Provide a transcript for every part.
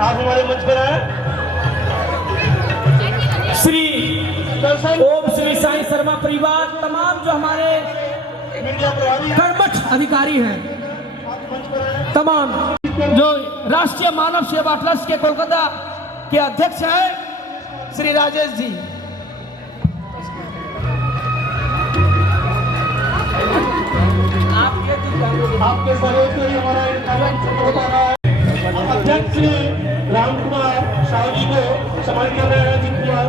आप हमारे मंच पर आए। श्री ओम श्री साईं शर्मा परिवार, तमाम जो हमारे मीडिया प्रभारी कर्मठ अधिकारी हैं, तमाम जो राष्ट्रीय मानव सेवा ट्रस्ट के कोलकाता के अध्यक्ष हैं श्री राजेश जी, आपके सहयोग से ही हमारा ये कार्यक्रम सफल हो पा रहा है। अध्यक्ष श्री राम कुमार शाह जी को सम्मानित कर रहे हैं। अजीत कुमार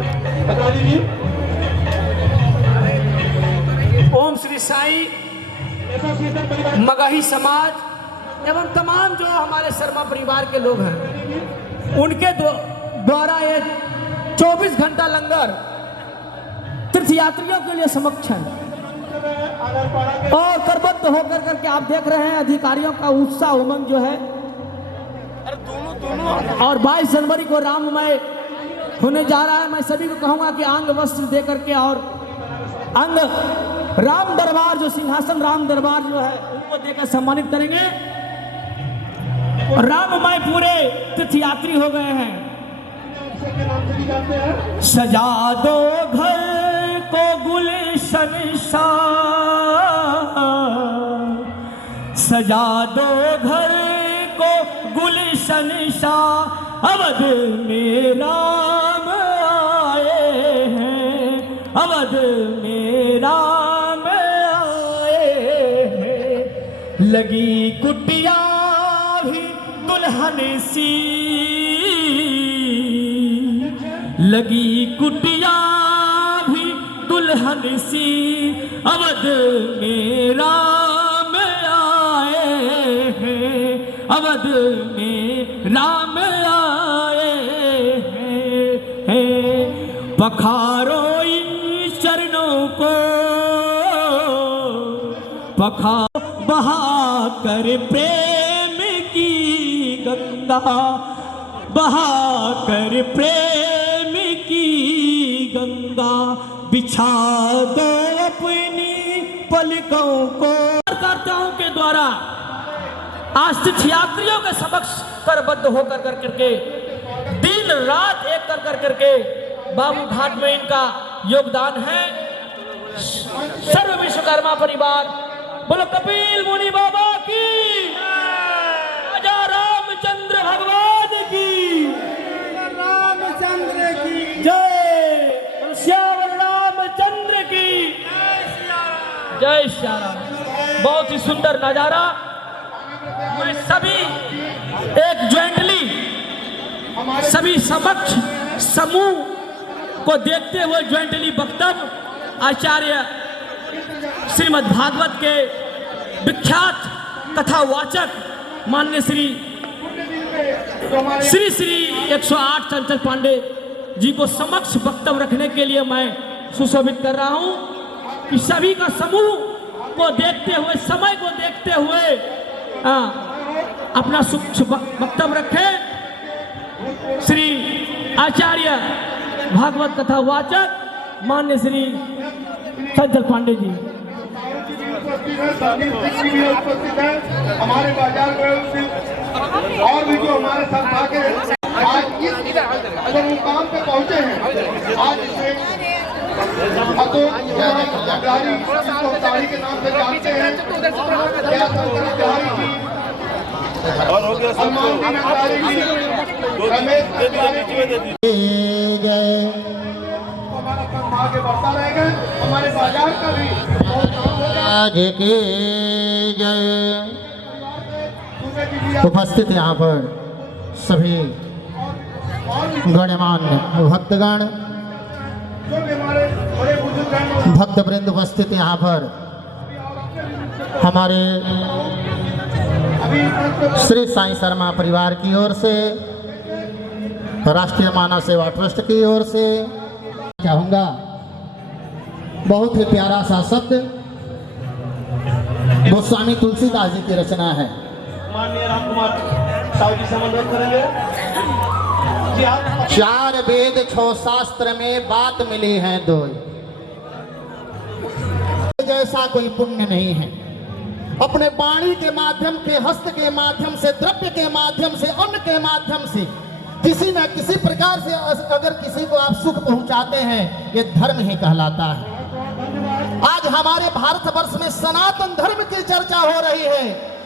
पटवारी जी। ओम श्री साईं एसोसिएशन परिवार मगही समाज एवं तमाम जो हमारे शर्मा परिवार के लोग हैं, उनके द्वारा ये 24 घंटा लंगर तीर्थयात्रियों के लिए समक्ष है और करबद्ध होकर करके आप देख रहे हैं अधिकारियों का उत्साह उमंग जो है। और 22 जनवरी को राममय होने जा रहा है। मैं सभी को कहूंगा कि अंग वस्त्र दे करके और अंग राम दरबार जो सिंहासन राम दरबार जो है उनको देकर सम्मानित करेंगे। राममय पूरे तीर्थयात्री हो गए हैं। सजा दो घर को गुलशन सा, सजा दो घर को गुलशन सा, अवध में राम आए हैं, अवध में राम आए हैं। लगी कुटिया भी दुल्हन सी, लगी कुटिया भी दुल्हन सी, अवध में राम आए हैं, अवध में राम आए हैं। पखारो इन चरणों को, पखारो बहा कर प्रेम की गंगा, बहा कर प्रेम की गंगा, बिछा दो अपनी पलकों को। कार्यकर्ताओं के द्वारा आज तीर्थयात्रियों के समक्ष करबद्ध होकर करके दिन रात एक कर करके बाबू घाट में इनका योगदान है। सर्व विश्वकर्मा परिवार बोलो कपिल मुनि बाबा की, राजा रामचंद्र भगवान की, रामचंद्र की जय, श्याम रामचंद्र की जय। श्याम बहुत ही सुंदर नजारा। मैं सभी एक ज्वाइंटली सभी समक्ष समूह को देखते हुए ज्वाइंटली वक्तव्य आचार्य श्रीमद् भागवत के विख्यात कथावाचक माननीय श्री 108 चंचल पांडे जी को समक्ष वक्तव्य रखने के लिए मैं सुशोभित कर रहा हूं कि सभी का समूह को देखते हुए, समय को देखते हुए अपना वक्तव्य रखे। श्री आचार्य भागवत कथावाचक मान्य श्री चंचल पांडे जी। हमारे बाजार में और भी जो हमारे साथ आके आज अगर वो काम पे पहुंचे हैं, आज इसमें के नाम से जानते हैं और हो गया हमारा काम आगे बढ़ता रहेगा। हमारे बाजार का भी उपस्थित यहाँ पर सभी गण्यमान्य भक्तगण, भक्त वृंद उपस्थित यहाँ पर हमारे श्री साईं शर्मा परिवार की ओर से, राष्ट्रीय मानव सेवा ट्रस्ट की ओर से चाहूँगा बहुत ही प्यारा सा शब्द गोस्वामी तुलसीदास जी की रचना है। माननीय राम कुमार साहु जी समन्वय करेंगे। चार वेद 6 शास्त्र में बात मिली है दो, जैसा कोई पुण्य नहीं है। अपने वाणी के माध्यम के, हस्त के माध्यम से, द्रव्य के माध्यम से, अन्न के माध्यम से किसी न किसी प्रकार से अगर किसी को आप सुख पहुंचाते हैं, ये धर्म ही कहलाता है। आज हमारे भारतवर्ष में सनातन धर्म की चर्चा हो रही है।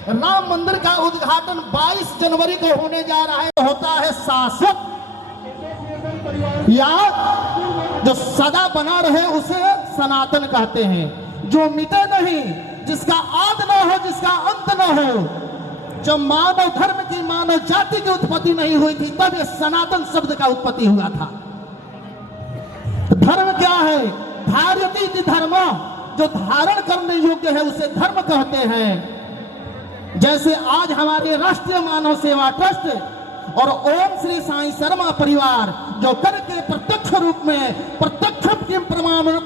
राम मंदिर का उद्घाटन 22 जनवरी को होने जा रहा है। होता है शाश्वत, या जो सदा बना रहे उसे सनातन कहते हैं। जो मिटे नहीं, जिसका आद न हो, जिसका अंत न हो। जब मानव धर्म की, मानव जाति की उत्पत्ति नहीं हुई थी, तब ये सनातन शब्द का उत्पत्ति हुआ था। धर्म क्या है? धार्यति धर्म, जो धारण करने योग्य है उसे धर्म कहते हैं। जैसे आज हमारे राष्ट्रीय मानव सेवा ट्रस्ट और ओम श्री साईं शर्मा परिवार जो कर के प्रत्यक्ष रूप में, प्रत्यक्ष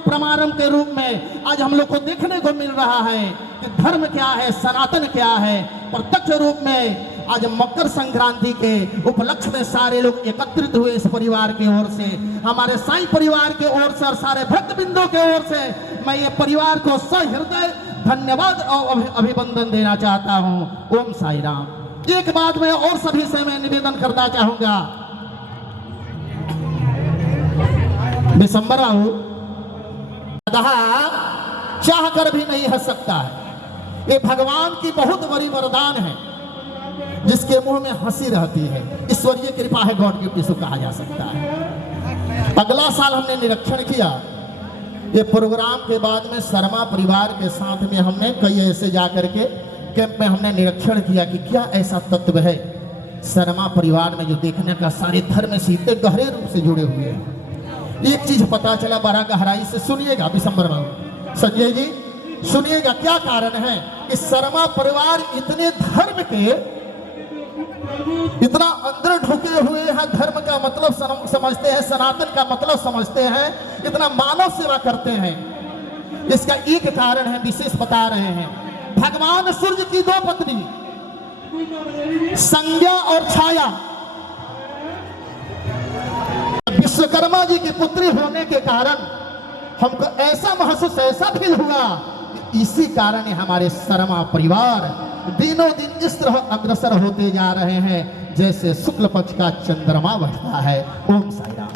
प्रमाणम के रूप में आज हम लोग को देखने को मिल रहा है कि धर्म क्या है, सनातन क्या है। प्रत्यक्ष रूप में आज मकर संक्रांति के उपलक्ष्य में सारे लोग एकत्रित हुए इस परिवार की ओर से, हमारे साईं परिवार की ओर से और सारे भक्त बिंदु की ओर से मैं ये परिवार को सहृदय धन्यवाद और अभिनंदन देना चाहता हूँ। ओम साई राम। एक बात मैं और सभी से मैं निवेदन करना चाहूंगा, दिसंबर राहु चाह कर भी नहीं हंस सकता है। ये भगवान की बहुत बड़ी वरदान है, जिसके मुंह में हंसी रहती है। ईश्वरीय कृपा है, गॉड गिफ्ट इसको कहा जा सकता है। अगला साल हमने निरीक्षण किया, ये प्रोग्राम के बाद में शर्मा परिवार के साथ में हमने कई ऐसे जाकर के कैंप में हमने निरीक्षण किया कि क्या ऐसा तत्व है शर्मा परिवार में जो देखने का सारे धर्म से इतने गहरे रूप से जुड़े हुए हैं। एक चीज पता चला बड़ा गहराई से, सुनिएगा दिसंबर बाबू, संजय जी सुनिएगा क्या कारण है कि शर्मा परिवार इतने धर्म के, इतना अंदर ढुके हुए हैं, धर्म का मतलब समझते हैं, सनातन का मतलब समझते हैं, इतना मानव सेवा करते हैं। इसका एक कारण है, विशेष बता रहे हैं। भगवान सूर्य की दो पत्नी संज्ञा और छाया, विश्वकर्मा जी की पुत्री होने के कारण हमको ऐसा महसूस, ऐसा फील हुआ, इसी कारण हमारे शर्मा परिवार दिनों दिन इस तरह अग्रसर होते जा रहे हैं जैसे शुक्ल पक्ष का चंद्रमा बढ़ता है। ओम साई राम।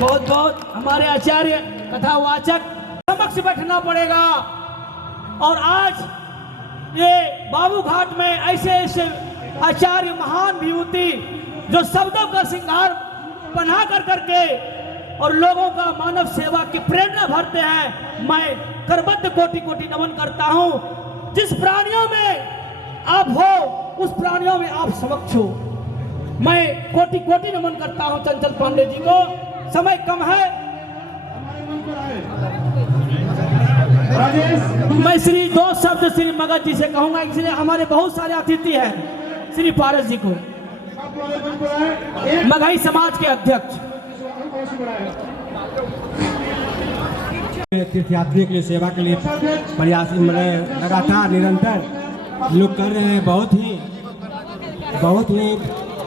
बहुत बहुत हमारे आचार्य कथावाचक समक्ष बैठना पड़ेगा। और आज ये बाबू घाट में ऐसे ऐसे आचार्य महान विभूति जो शब्दों का श्रृंगार बना कर करके और लोगों का मानव सेवा की प्रेरणा भरते हैं, मैं करबद्ध कोटि कोटि नमन करता हूं। जिस प्राणियों में आप हो उस प्राणियों में आप समक्ष हो। मैं कोटि कोटि नमन करता हूं चंचल पांडे जी को। समय कम है, मैं श्री दो शब्द श्री मगध जी से कहूंगा, इसलिए हमारे बहुत सारे अतिथि हैं। श्री पारस जी को, मगही समाज के अध्यक्ष। तीर्थयात्रियों के लिए सेवा के लिए प्रयास लगातार निरंतर लोग कर रहे हैं। बहुत ही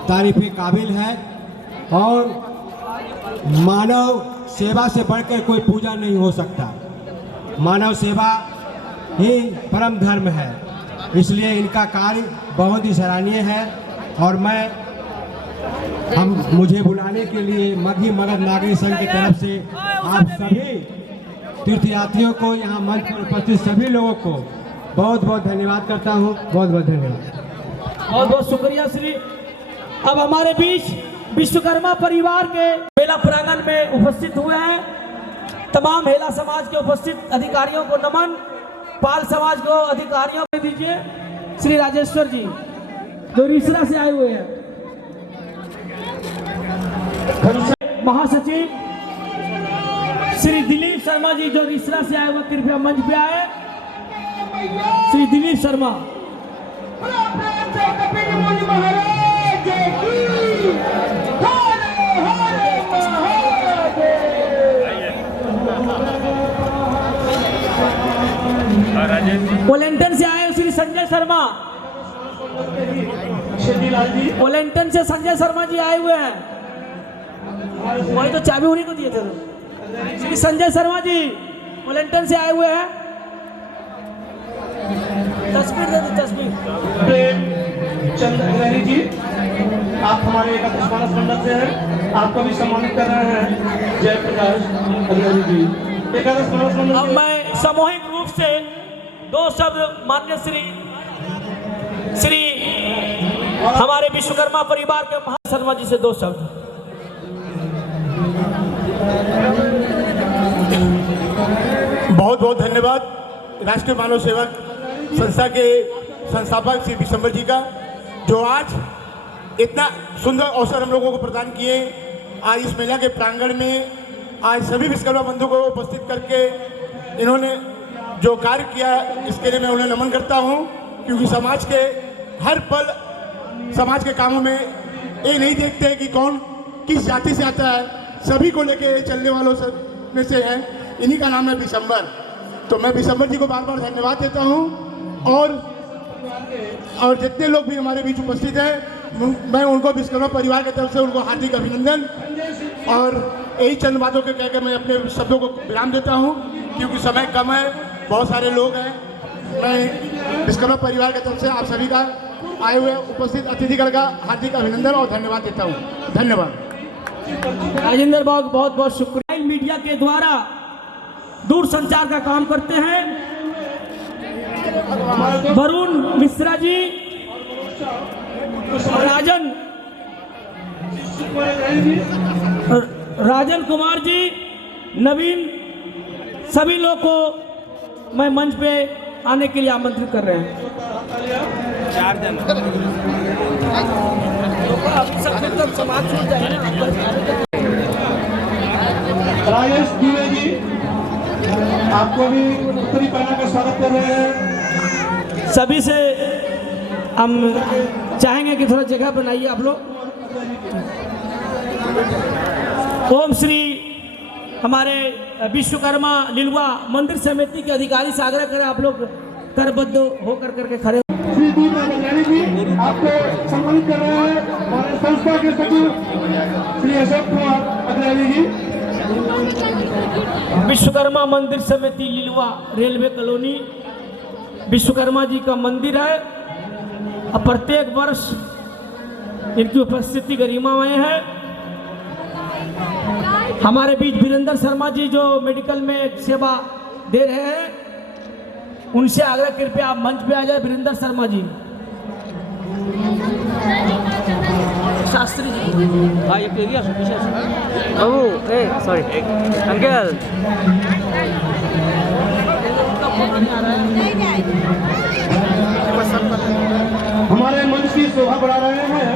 तारीफ़ काबिल है। और मानव सेवा से बढ़कर कोई पूजा नहीं हो सकता। मानव सेवा ही परम धर्म है, इसलिए इनका कार्य बहुत ही सराहनीय है। और मुझे बुलाने के लिए मगही मगध नागरिक संघ की तरफ से आप सभी तीर्थयात्रियों को, यहाँ मंच पर उपस्थित सभी लोगों को बहुत बहुत धन्यवाद करता हूँ। बहुत बहुत धन्यवाद, बहुत बहुत शुक्रिया श्री। अब हमारे बीच विश्वकर्मा परिवार के मेला प्रांगण में उपस्थित हुए हैं तमाम हेला समाज के उपस्थित अधिकारियों को नमन। पाल समाज को अधिकारियों को दीजिए। श्री राजेश्वर जी जो रिसरा से आए हुए हैं, महासचिव श्री दिलीप शर्मा जी जो रिसरा से आए हुए, कृपया मंच पे आए। श्री दिलीप शर्मा। ओलेंटन से आए श्री संजय शर्मा। ओलेंटन से संजय शर्मा जी आए हुए हैं। वही तो चाबी उन्हीं को दिए थे। श्री संजय शर्मा जी ओलेंटन से आए हुए हैं। तस्वीर दे दो, तस्वीर। चंद्रहरी जी आप हमारे एकादश मानस मंडल से हैं, आपको भी सम्मानित कर रहे हैं जयप्रकाश अग्रवाल जी। एकादश मानस मंडल अब मैं सामूहिक रूप से दो शब्द मान्य श्री हमारे विश्वकर्मा परिवार के महान शर्मा जी से दो शब्द। बहुत बहुत धन्यवाद राष्ट्रीय मानव सेवक संस्था के संस्थापक श्री विशंबर जी का, जो आज इतना सुंदर अवसर हम लोगों को प्रदान किए। आज इस मेला के प्रांगण में आज सभी विश्वकर्मा बंधु को उपस्थित करके इन्होंने जो कार्य किया, इसके लिए मैं उन्हें नमन करता हूं, क्योंकि समाज के हर पल समाज के कामों में ये नहीं देखते कि कौन किस जाति से आता है, सभी को लेके चलने वालों में से हैं। इन्हीं का नाम है विशंबर। तो मैं विशंबर जी को बार बार धन्यवाद देता हूं, और जितने लोग भी हमारे बीच उपस्थित हैं, मैं उनको विश्वकर्मा परिवार की तरफ से उनको हार्दिक अभिनंदन, और यही चंद बातों के कहकर मैं अपने शब्दों को विराम देता हूं, क्योंकि समय कम है, बहुत सारे लोग हैं। मैं विश्वकर्मा परिवार की तरफ से आप सभी का आए हुए उपस्थित अतिथिगण का हार्दिक अभिनंदन और धन्यवाद देता हूं। धन्यवाद। राजेंद्र बाबू बहुत बहुत शुक्रिया। मीडिया के द्वारा दूर संचार का काम करते हैं वरुण मिश्रा जी, राजन कुमार जी, नवीन, सभी लोग को मैं मंच पे आने के लिए आमंत्रित कर रहे हैं। 4 जन समाज छूट जाएगा। राजेश दुबे जी, आपको भी उत्तरी कन्या का स्वागत कर रहे हैं। सभी से हम चाहेंगे कि थोड़ा जगह बनाइए आप लोग। ओम श्री हमारे विश्वकर्मा लिलुआ मंदिर समिति के अधिकारी से आग्रह करें, आप लोग करबद्ध होकर करके खड़े। श्री दीपा बंगाली जी आपको सम्मानित कर रहे हैं हमारे संस्था के सचिव श्री अशोक कुमार अग्रवाल जी। विश्वकर्मा मंदिर समिति लिलुआ रेलवे कॉलोनी विश्वकर्मा जी का मंदिर है। अब प्रत्येक वर्ष इनकी उपस्थिति गरिमामय है। हमारे बीच वीरेंद्र शर्मा जी जो मेडिकल में सेवा दे रहे हैं, उनसे आग्रह कृपया आप मंच पे आ जाए। वीरेंद्र शर्मा जी, शास्त्री जी, हाँ ये एरिया सॉरी अंकल, हमारे मंच की शोभा बढ़ा रहे हैं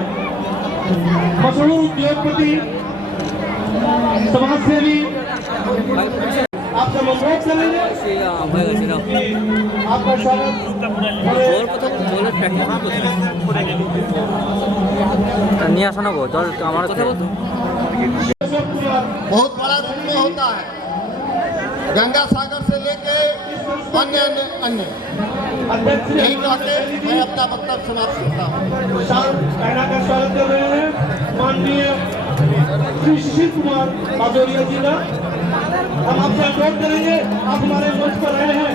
मशहूर उद्योगपति समाजसेवी, आपसे अनुरोध करेंगे आपका स्वागत। बहुत बड़ा धर्म होता है, गंगा सागर से लेके अन्य अन्य अध्यक्ष यही कहते मैं अपना वक्तव्य समाप्त करता हूँ। कहना का स्वागत कर रहे हैं माननीय श्री शिशिर कुमार बाजोरिया जी का। हम आपसे अनुरोध करेंगे, आप हमारे मंच पर रहे हैं,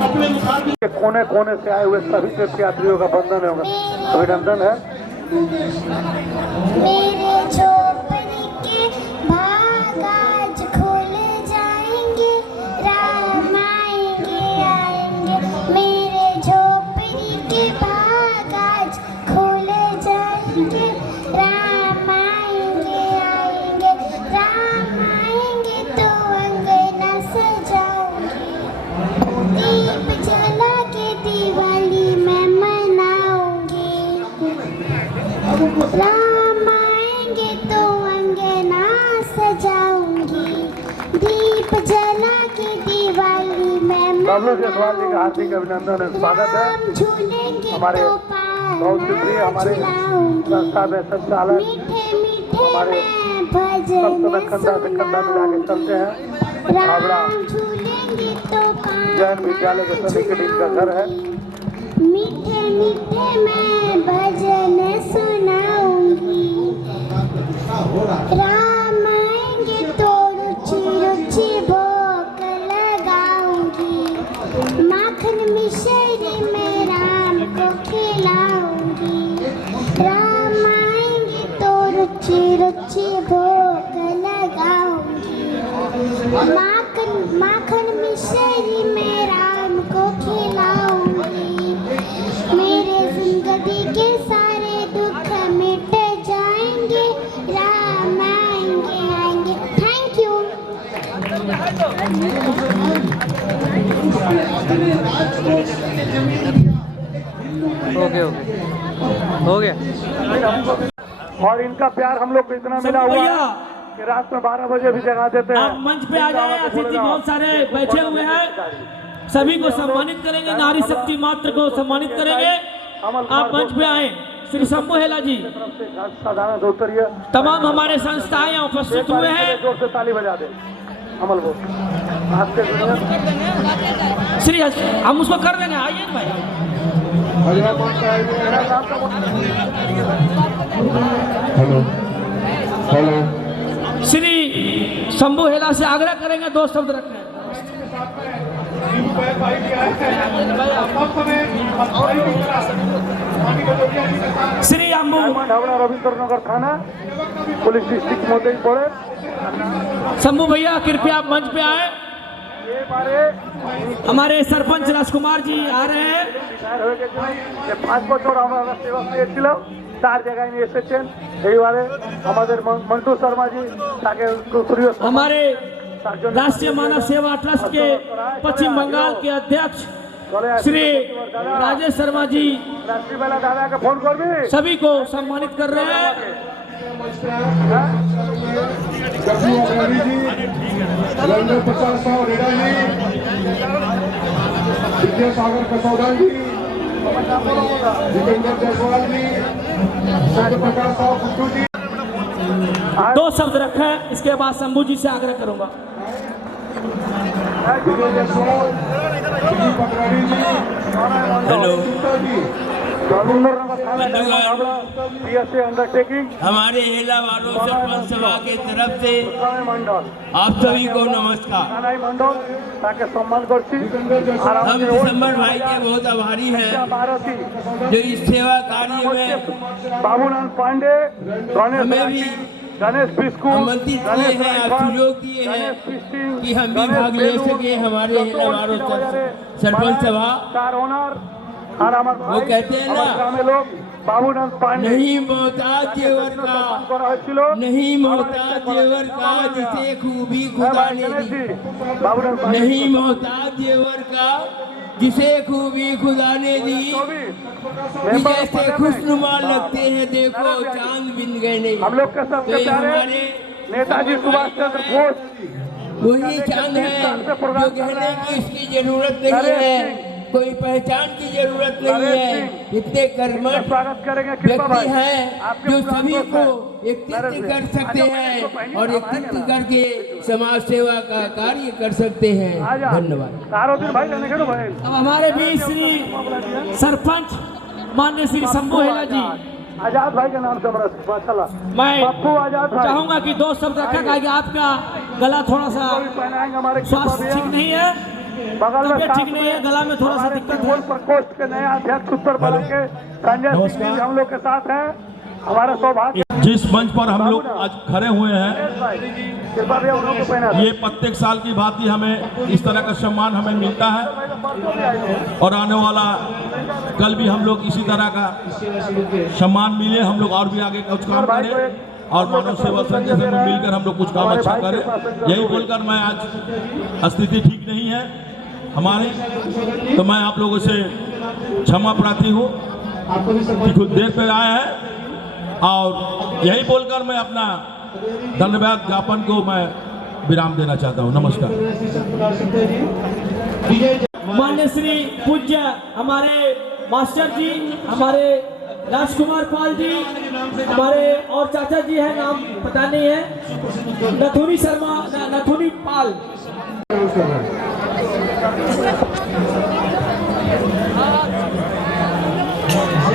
अपने मुखातिब कोने कोने से आए हुए सभी तीर्थयात्रियों का वंदन होगा, अभिनंदन है। मेरे झोपड़ी के भाग आज खुल जाएंगे, राम आएंगे आएंगे। मेरे झोपड़ी के भाग आज खुल जाएंगे, राम आएंगे आएंगे। राम आएंगे तो अंगना सजाऊंगी, दीप जला के दिवाली मैं मनाऊंगी। राम आएंगे तो अंगना सजाऊंगी, दीप जला के दिवाली में बबलू जायसवाल जी का हार्दिक अभिनंदन है, स्वागत है। झूलेंगे हमारे तो बहुत शुक्रिया, हमारे संस्था में संचालक मीठे मीठे हमारे मैं भजन कंधा से कंधा मिला के चलते हैं। हावड़ा राम झूलेंगे तो जैन विद्यालय के सभी के टीम का घर है। मीठे मीठे मैं भजन सुनाऊंगी, राम आएंगे तो रुचि रुचि भोग लगाऊंगी। माखन मिश्री में राम को खिलाऊंगी, राम आएंगे रुचि रुचि भोग लगाऊंगी। माखन माखन मिश्री में राम को खिलाऊंगी। मेरे जिंदगी के सारे दुख मिट जाएंगे, राम आएंगे आएंगे। Thank you. हो गया। और इनका प्यार हम लोग को इतना मिला हुआ है कि रात में 12 बजे भी जगा देते हैं। आप मंच पे आ जाए, अतिथि बहुत सारे बैठे हुए हैं, सभी को सम्मानित करेंगे, नारी शक्ति मात्र को सम्मानित करेंगे। आप मंच पे आए। श्री शंभू हेला जी, साधारण उत्तरीय तमाम हमारे संस्थाएं यहाँ उपस्थित हुए हैं। जोर से ताली बजा दे अमल को। श्री हम उसको कर देंगे, आइए ना भाई। Hello hello. श्री शंभू हेला से आग्रह करेंगे 2 शब्द रखने। श्री अम्बू ढाबड़ा रविंद्र नगर थाना पुलिस डिस्ट्रिक्ट मोदी पड़े। शंभू भैया कृपया आप मंच पे आए। ये बारे हमारे सरपंच राजकुमार जी आ रहे हैं। 5 বছর আমরা সেবা পেয়েছিলাম, 4 জায়গায় নিয়ে এসেছেন। এইবারে আমাদের মন্টू शर्मा जी তাকে हमारे राष्ट्रीय मानव सेवा ट्रस्ट के पश्चिम बंगाल के अध्यक्ष श्री राजेश शर्मा जी রাত্রিবেলা দাদাকে ফোন করবি। सभी को सम्मानित कर रहे हैं। रंजन प्रसाद साहब रेडा जी, विद्यासागर कसौदा जी, जितेंद्र जायसवाल जी, सत्य प्रकाश साहब कुट्टू जी। 2 शब्द रखे, इसके बाद शंभू जी से आग्रह करूंगा। विजय जायसवाल, श्री पटवारी जी, हेलो रविंद्रनगर थाना बीएसए अंडरटेकिंग हमारे हेला वालों सरपंच सभा के तरफ से मंडल आप सभी को नमस्कार। থানাই मंडल তাকে সম্মান করছি। আর हम আমাদের दिसंबर भाई के बहुत आभारी हैं भारती जो इस सेवा कार्य में बाबूलाल पांडे, गणेश हमें भी गणेश बिस्कू, आमंत्रित किए हैं, आप सुयोग दिए हैं कि हम भी भाग ले सके हमारे हेला वालों सरपंच सभा। चार ओनर और हमारे वो कहते हैं ना, ग्रामीण लोग बाबूलाल पांडे नहीं मोहताज जेवर का, করা হয়েছিল। नहीं मोहताज जेवर का जिसे खूबी खुदा ने दी, बाबूलाल पांडे नहीं मोहताज जेवर का जिसे खूबी खुदा ने दी, कि जैसे खुशनुमा लगते हैं देखो चांद बिन गए नहीं। हम लोग के तो सबसे ये प्यारे हमारे नेताजी सुभाष चंद्र बोस वही चांद है जो कहने की इसकी जरूरत नहीं है, कोई पहचान की जरूरत नहीं है। इतने कर्मठ स्वागत करेंगे कृपा व्यक्ति भाई। हैं आपके जो स्वागत सभी है। को एकत्रित कर सकते हैं और एकत्रित करके समाज सेवा का कार्य कर सकते हैं। आजा धन्यवाद। सारो दिन भाई जाने के भाई अब हमारे बीच श्री सरपंच माननीय श्री शंभू हेला जी, आजाद भाई के नाम से हमारा चला मैं पप्पू आजाद भाई चाहूंगा कि 2 शब्द रखा कि आपका गला थोड़ा सा पहनाएंगे हमारे स्वास्थ्य ठीक नहीं है, बगल में तबियत ठीक नहीं है, गला में थोड़ा सा दिक्कत है। मूल प्रकोष्ठ के नए अध्यक्ष उत्तर बड़ा के संजय सिंह जी हम लोग के साथ हैं। हमारा सौभाग्य जिस मंच पर हम लोग आज खड़े हुए हैं, कृपा भैया उन लोगों को पहना ये प्रत्येक साल की भांति हमें इस तरह का सम्मान हमें मिलता है और आने वाला कल भी हम लोग इसी तरह का सम्मान मिले, हम लोग और भी आगे कुछ काम करें और मानव सेवा संघ जैसे में मिलकर हम लोग कुछ काम अच्छा करें। यही बोलकर मैं आज स्थिति ठीक नहीं है हमारे, तो मैं आप लोगों से क्षमा प्रार्थी हूँ कि कुछ देर पर आए हैं और यही बोलकर मैं अपना धन्यवाद ज्ञापन को मैं विराम देना चाहता हूँ। नमस्कार। मान्य श्री पूज्य हमारे मास्टर जी, हमारे राजकुमार पाल जी, हमारे और चाचा जी हैं, नाम पता नहीं है, नथुनी शर्मा, नथुनी पाल।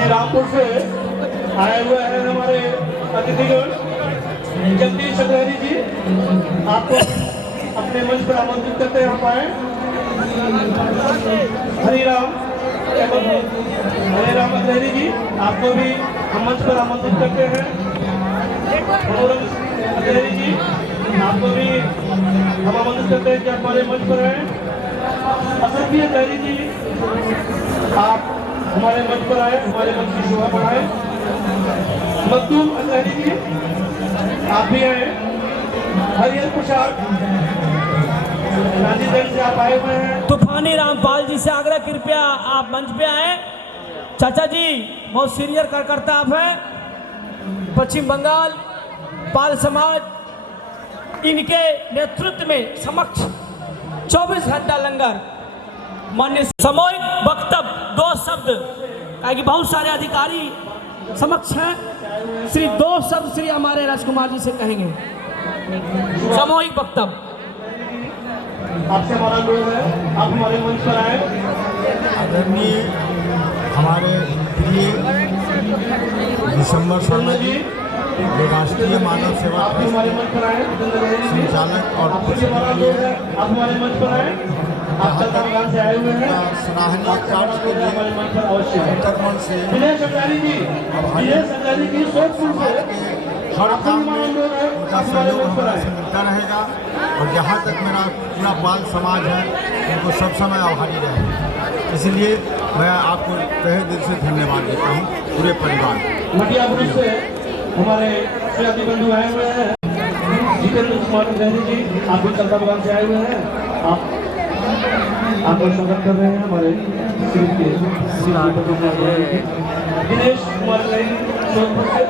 रामपुर से आए हुए हैं हमारे अतिथिगण जगदीश चौधरी जी, आपको अपने मंच पर आमंत्रित करते हैं। हम आए हरिराम अग्रहरी जी, आपको भी हम मंच पर आमंत्रित करते हैं। आपको भी हम आमंत्रित करते हैं कि आप हमारे मंच पर आए। असंख्य लहरी जी, आप हमारे मंच पर आए, हमारे मंच की शोभा बढ़ाए। मखदूम लहरी जी, आप भी आए। हरियर प्रसाद गांधीगंज से आप आए हुए हैं। तूफानी रामपाल जी से आग्रह, कृपया आप मंच पे आए। चाचा जी बहुत सीनियर कार्यकर्ता आप हैं, पश्चिम बंगाल पाल समाज, इनके नेतृत्व में समक्ष 24 घंटा लंगर। मान्य सामूहिक वक्तव्य 2 शब्द, कि बहुत सारे अधिकारी समक्ष हैं, श्री 2 शब्द श्री हमारे राजकुमार जी से कहेंगे। सामूहिक वक्तव्य आपसे हमारा अनुरोध है, आप हमारे मंच पर आए। आदरणीय हमारे प्रिय दिसंबर शर्मा जी, जो राष्ट्रीय मानव सेवा आप भी हमारे मंच पर आए। संचालक और आपसे हमारा अनुरोध है, आप हमारे मंच पर आए। आप चंद्रगान से आए हुए हैं, सराहनीय कार्य के लिए हमारे मंच पर अवश्य है। अंतर्मन से विनय संचारी जी, विनय संचारी जी सोचपुर से हर काम में अनुरोध है, उनका आप हमारे सहयोग मंच पर हमारे आए। से मिलता रहेगा और जहाँ तक मेरा पूरा बाल समाज है उनको सब समय आभारी रहेगा। इसलिए मैं आपको तहे दिल से धन्यवाद देता हूँ, पूरे परिवार को। मटिया पुलिस से हमारे सियासी बंधु आए हुए हैं। जितेंद्र कुमार लहरी जी, आप भी चंद्रगान से आए हुए हैं। आपका स्वागत कर रहे हैं हमारे श्री के दिनेश कुमार लहरी सोनपुर से,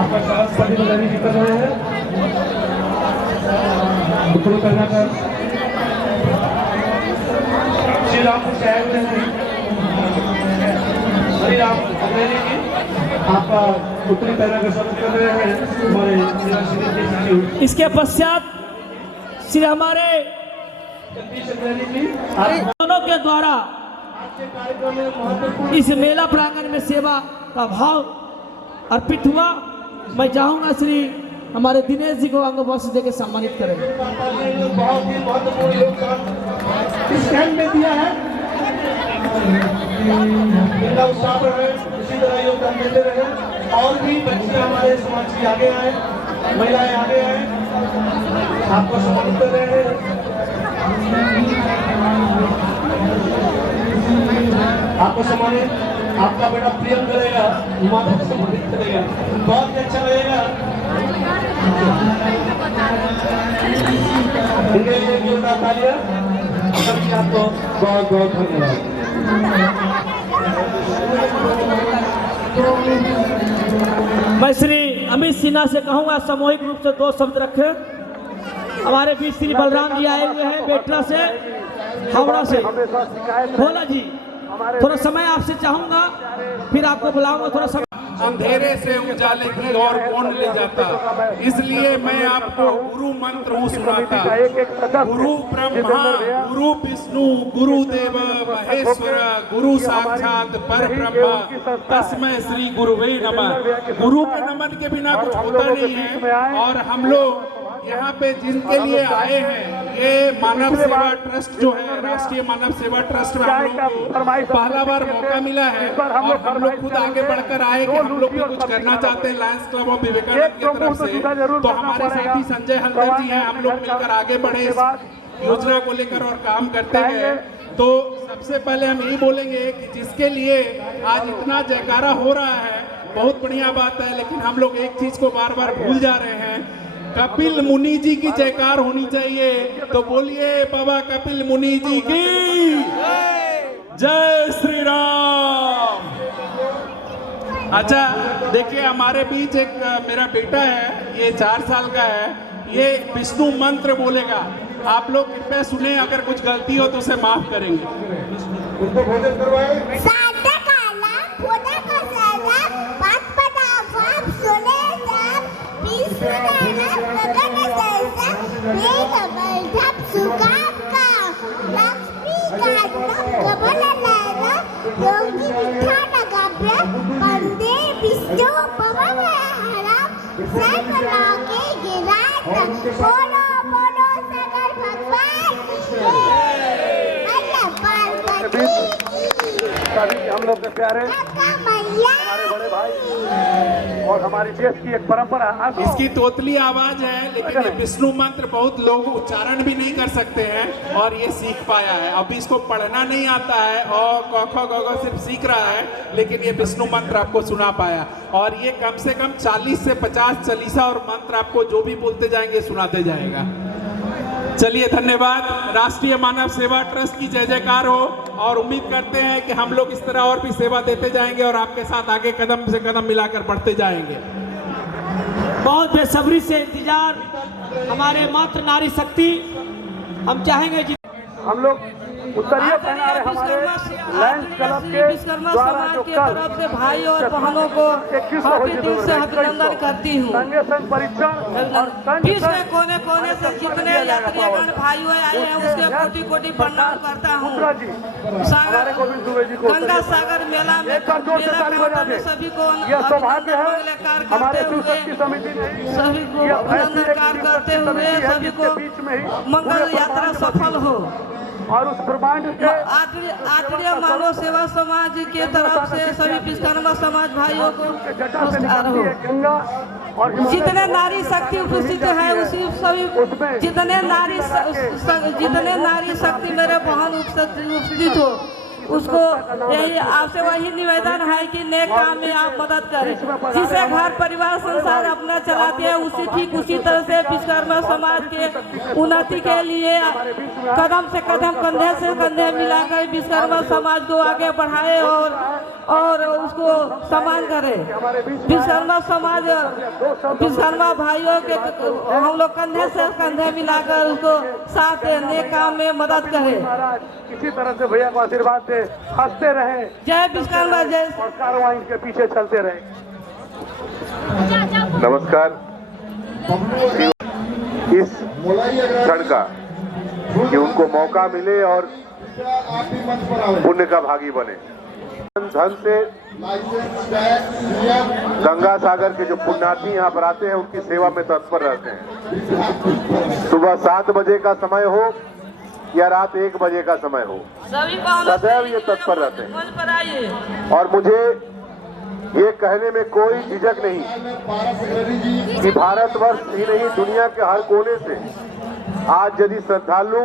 आपका स्वागत पटेल लहरी जी कर रहे हैं। उत्तर कर्नाटक श्री रामपुर से आए हुए हैं हरिराम अग्रणी जी, आपका उत्तरी पैरा का स्वागत कर रहे हैं हमारे जिला शिविर के सचिव। इसके पश्चात श्री हमारे जगदीश अग्रणी जी, दोनों के द्वारा आज के कार्यक्रम में महत्वपूर्ण इस मेला प्रांगण में सेवा का भाव अर्पित हुआ। मैं चाहूंगा श्री हमारे दिनेश जी को अंग वस्त्र देकर सम्मानित करें। बहुत ही महत्वपूर्ण योगदान इस कैंप में दिया है। इनका उत्साह रहे, इसी तरह योगदान देते रहे। और भी बच्चे हमारे समाज की आगे आए, महिलाएं आगे आए, आपको सम्मानित कर रहे हैं। आपको सम्मानित आपका बेटा प्रियम करेगा, माता को सम्मानित करेगा, बहुत ही अच्छा लगेगा। इनके लिए जोरदार तालियां। सभी आपको बहुत बहुत धन्यवाद। मैं श्री अमित सिन्हा से कहूंगा सामूहिक रूप से 2 शब्द रखें। हमारे बीच श्री बलराम जी आए हुए हैं बेटला से, हावड़ा से। भोला जी, थोड़ा समय आपसे चाहूंगा, फिर आपको बुलाऊंगा। थोड़ा समय अंधेरे से उजाले की ओर कौन ले जाता, इसलिए मैं आपको गुरु मंत्र सुनाता। गुरु ब्रह्मा गुरु विष्णु गुरुदेव महेश्वर गुरु साक्षात पर ब्रह्मा तस्मै श्री गुरुवे नमः। गुरु के नमन के बिना कुछ होता नहीं है। और हम लोग यहाँ पे जिनके लिए आए हैं, ये मानव सेवा ट्रस्ट जो है, राष्ट्रीय मानव सेवा ट्रस्ट में हम लोग को पहला बार मौका मिला है और हम लोग खुद आगे बढ़कर आए कि हम लोग भी कुछ करना चाहते हैं लायंस क्लब ऑफ विवेकानंद की तरफ से। तो हमारे साथी संजय हल्दर जी हैं, हम लोग मिलकर आगे बढ़े इस योजना को लेकर और काम करते हैं। तो सबसे पहले हम यही बोलेंगे कि जिसके लिए आज इतना जयकारा हो रहा है, बहुत बढ़िया बात है, लेकिन हम लोग एक चीज को बार बार भूल जा रहे हैं। कपिल मुनि जी की जयकार होनी चाहिए, तो बोलिए बाबा कपिल मुनि जी की जय श्री राम। अच्छा देखिए, हमारे बीच एक मेरा बेटा है, ये 4 साल का है, ये विष्णु मंत्र बोलेगा। आप लोग कृपया सुने, अगर कुछ गलती हो तो उसे माफ करेंगे। उनको भोजन करवाए। सभी हम लोग के प्यारे हमारे बड़े भाई और हमारी देश की एक परंपरा। इसकी तोतली आवाज है, लेकिन ये विष्णु मंत्र बहुत लोग उच्चारण भी नहीं कर सकते हैं और ये सीख पाया है। अभी इसको पढ़ना नहीं आता है और क ख ग घ सिर्फ सीख रहा है, लेकिन ये विष्णु मंत्र आपको सुना पाया। और ये कम से कम 40 से 50 चालीसा और मंत्र आपको जो भी बोलते जाएंगे सुनाते जाएगा। चलिए, धन्यवाद। राष्ट्रीय मानव सेवा ट्रस्ट की जय जयकार हो और उम्मीद करते हैं कि हम लोग इस तरह और भी सेवा देते जाएंगे और आपके साथ आगे कदम से कदम मिलाकर बढ़ते जाएंगे। बहुत बेसब्री से इंतजार हमारे मात्र नारी शक्ति। हम चाहेंगे हम लोग उत्तरीय पहनारे हमारे लायंस क्लब के द्वारा जो कल से भाई और बहनों को काफी दिल से अभिनंदन करती हूँ। संगे संग परीक्षण और विश्व के कोने कोने से जितने यात्रीगण भाइयों आए हैं उसके कोटि कोटि प्रणाम करता हूँ। हमारे गोविंद दुबे जी को गंगा सागर मेला में सभी को यह सौभाग्य है हमारे शिव शक्ति समिति ने सभी को अभिनंदन करते हुए सभी को मंगल यात्रा सफल हो। और उस ब्रह्मांड के आत्रीय मानव सेवा समाज के तरफ से सभी विश्वकर्मा समाज भाइयों को नमस्कार हो। गंगा और जितने नारी शक्ति उपस्थित है उसी सभी जितने नारी शक्ति मेरे बहन उपस्थित हो उसको यही आपसे वही निवेदन है कि नेक काम में आप मदद करें। जिसे घर परिवार संसार अपना चलाते हैं उसी ठीक उसी तरह से विश्वकर्मा समाज के उन्नति के लिए कदम से कदम कंधे से कंधे मिलाकर विश्वकर्मा समाज को आगे बढ़ाए और उसको सम्मान करे। विश्वकर्मा समाज विश्वकर्मा भाइयों के हम लोग कंधे से कंधे मिलाकर उसको साथ नेक काम में मदद करें। इसी तरह से भैया को आशीर्वाद दे, हंसते रहे। जय विश्वकर्मा जय। और कार्रवाई के पीछे चलते रहे। नमस्कार। इस क्षण का कि उनको मौका मिले और पुण्य का भागी बने। धन से गंगा सागर के जो पुण्यार्थी यहाँ पर आते हैं उनकी सेवा में तत्पर रहते हैं। सुबह 7 बजे का समय हो या रात 1 बजे का समय हो, सदैव ये तत्पर रहते हैं। और मुझे ये कहने में कोई झिझक नहीं कि भारतवर्ष ही नहीं दुनिया के हर कोने से आज यदि श्रद्धालु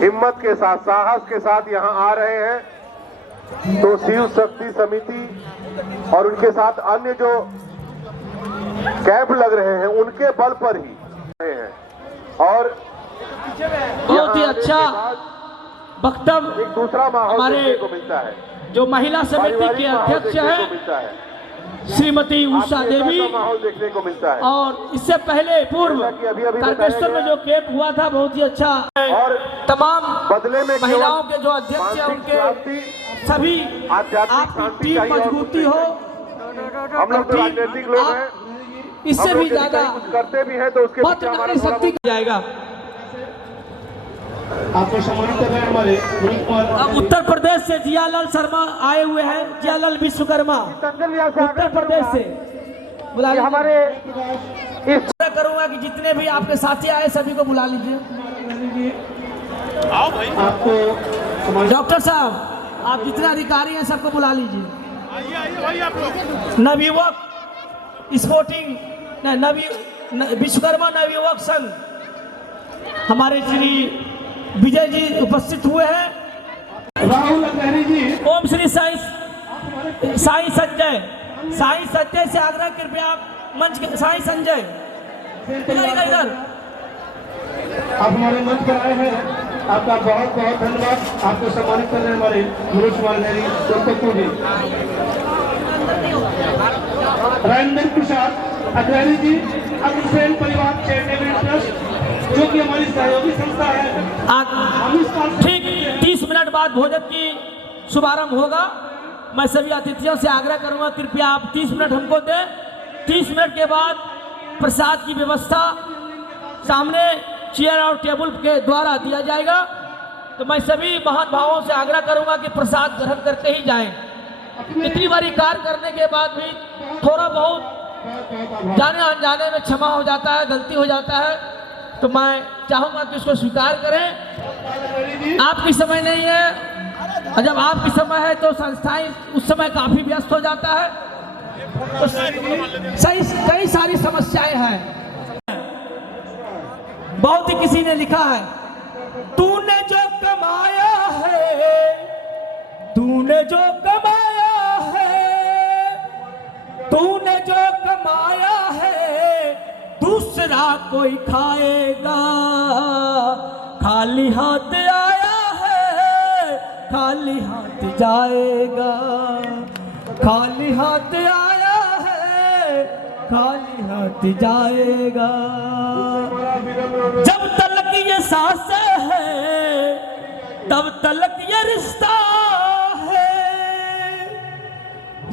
हिम्मत के साथ साहस के साथ यहाँ आ रहे हैं तो शिव शक्ति समिति और उनके साथ अन्य जो कैंप लग रहे हैं उनके बल पर ही रहे हैं। और बहुत ही अच्छा वक्तव्य एक दूसरा माहौल हमारे देखने को मिलता है। जो महिला समिति के अध्यक्ष है श्रीमती उषा देवी माहौल देखने को मिलता है। और इससे पहले पूर्व तारकेश्वर में जो कैंप हुआ था बहुत ही अच्छा। और तमाम बदले में महिलाओं के जो अध्यक्ष हैं उनके सभी आपकी टीम मजबूती हो। हम लोग तो राजनीतिक लोग हैं, इससे भी ज्यादा कुछ करते भी हैं तो उसके पीछे हमारा शक्ति जाएगा। आपको सम्मानित कर रहे हैं हमारे अब उत्तर प्रदेश से जियालाल शर्मा आए हुए हैं। जियालाल विश्वकर्मा उत्तर प्रदेश से बुला हमारे इस करूंगा कि जितने भी आपके साथी आए सभी को बुला लीजिए। आओ भाई। आपको डॉक्टर साहब आप जितने अधिकारी हैं सबको बुला लीजिए। आइए भाई आप लोग। नवयुवक स्पोर्टिंग विश्वकर्मा नवयुवक संघ हमारे श्री विजय जी उपस्थित हुए हैं। राहुल लहरी जी। ओम श्री साई संजय से आग्रह कृपया आप मंच के साई संजय इधर आप हमारे मंच पर आए हैं, आपका बहुत बहुत धन्यवाद। आपको सम्मानित कर रहे हैं हमारे मनोज कुमार लहरी जी, राजेंद्र प्रसाद अग्रणी जी, अग्रसेन परिवार चैरिटेबल ट्रस्ट जो कि हमारी सहयोगी संस्था है। ठीक 30 मिनट बाद भोजन की शुभारंभ होगा। मैं सभी अतिथियों से आग्रह करूंगा कृपया आप 30 मिनट हमको दें। 30 मिनट के बाद प्रसाद की व्यवस्था सामने चेयर और टेबल के द्वारा दिया जाएगा। तो मैं सभी महानुभावों से आग्रह करूंगा कि प्रसाद ग्रहण करके ही जाएं। इतनी बारी कार्य करने के बाद भी थोड़ा बहुत जाने अनजाने में क्षमा हो जाता है, गलती हो जाता है, तो मैं चाहूंगा कि उसको स्वीकार करें। आपकी समय नहीं है, और जब आपकी समय है तो संस्थाएं उस समय काफी व्यस्त हो जाता है, तो कई सारी समस्याएं हैं। बहुत ही किसी ने लिखा है, तूने जो कमाया है, तूने जो कमाया है, तूने जो कमाया है, दूसरा कोई खाएगा। खाली हाथ आया है, खाली हाथ जाएगा। खाली हाथ आया है, खाली हाथ जाएगा। जब तलक ये सांस है, तब तलक ये रिश्ता है।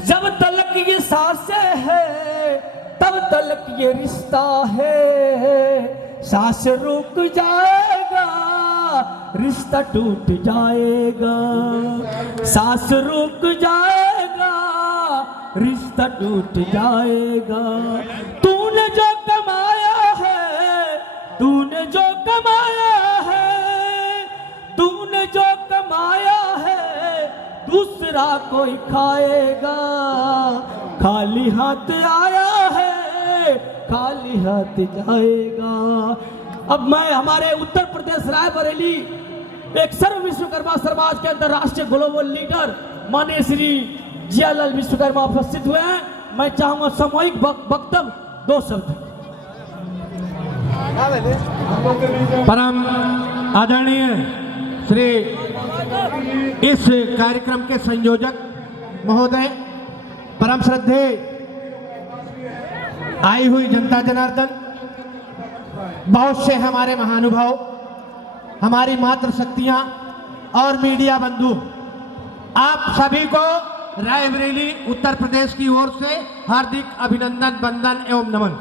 जब तलक ये सांस है, तब तलक ये रिश्ता है। सांस रुक जाएगा, रिश्ता टूट जाएगा। सांस रुक जाएगा, रिश्ता टूट जाएगा। तूने जो कमाया है, तूने जो कमाया है, तूने जो कमाया है, दूसरा कोई खाएगा। खाली हाथ आया है, खाली हाथ जाएगा। अब मैं हमारे उत्तर प्रदेश रायबरेली एक सर्व विश्वकर्मा समाज के अंतर्राष्ट्रीय ग्लोबल लीडर माननीय श्री जियालाल विश्वकर्मा उपस्थित हुए हैं। मैं चाहूंगा सामूहिक वक्तव्य 2 शब्द। परम आदरणीय श्री इस कार्यक्रम के संयोजक महोदय, परम श्रद्धेय आई हुई जनता जनार्दन, बहुत से हमारे महानुभाव, हमारी मातृशक्तियां और मीडिया बंधु, आप सभी को रायबरेली उत्तर प्रदेश की ओर से हार्दिक अभिनंदन, वंदन एवं नमन।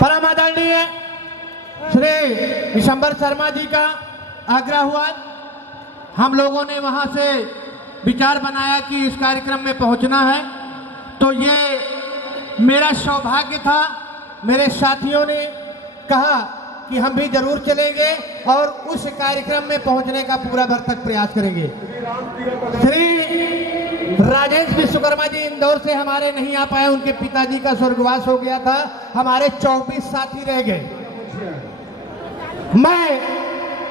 परम आदरणीय श्री विशंबर शर्मा जी का आग्रह हुआ, हम लोगों ने वहां से विचार बनाया कि इस कार्यक्रम में पहुंचना है, तो ये मेरा सौभाग्य था। मेरे साथियों ने कहा कि हम भी जरूर चलेंगे और उस कार्यक्रम में पहुंचने का पूरा भरसक प्रयास करेंगे। श्री राजेश विश्वकर्मा जी इंदौर से हमारे नहीं आ पाए, उनके पिताजी का स्वर्गवास हो गया था। हमारे 24 साथी रह गए। मैं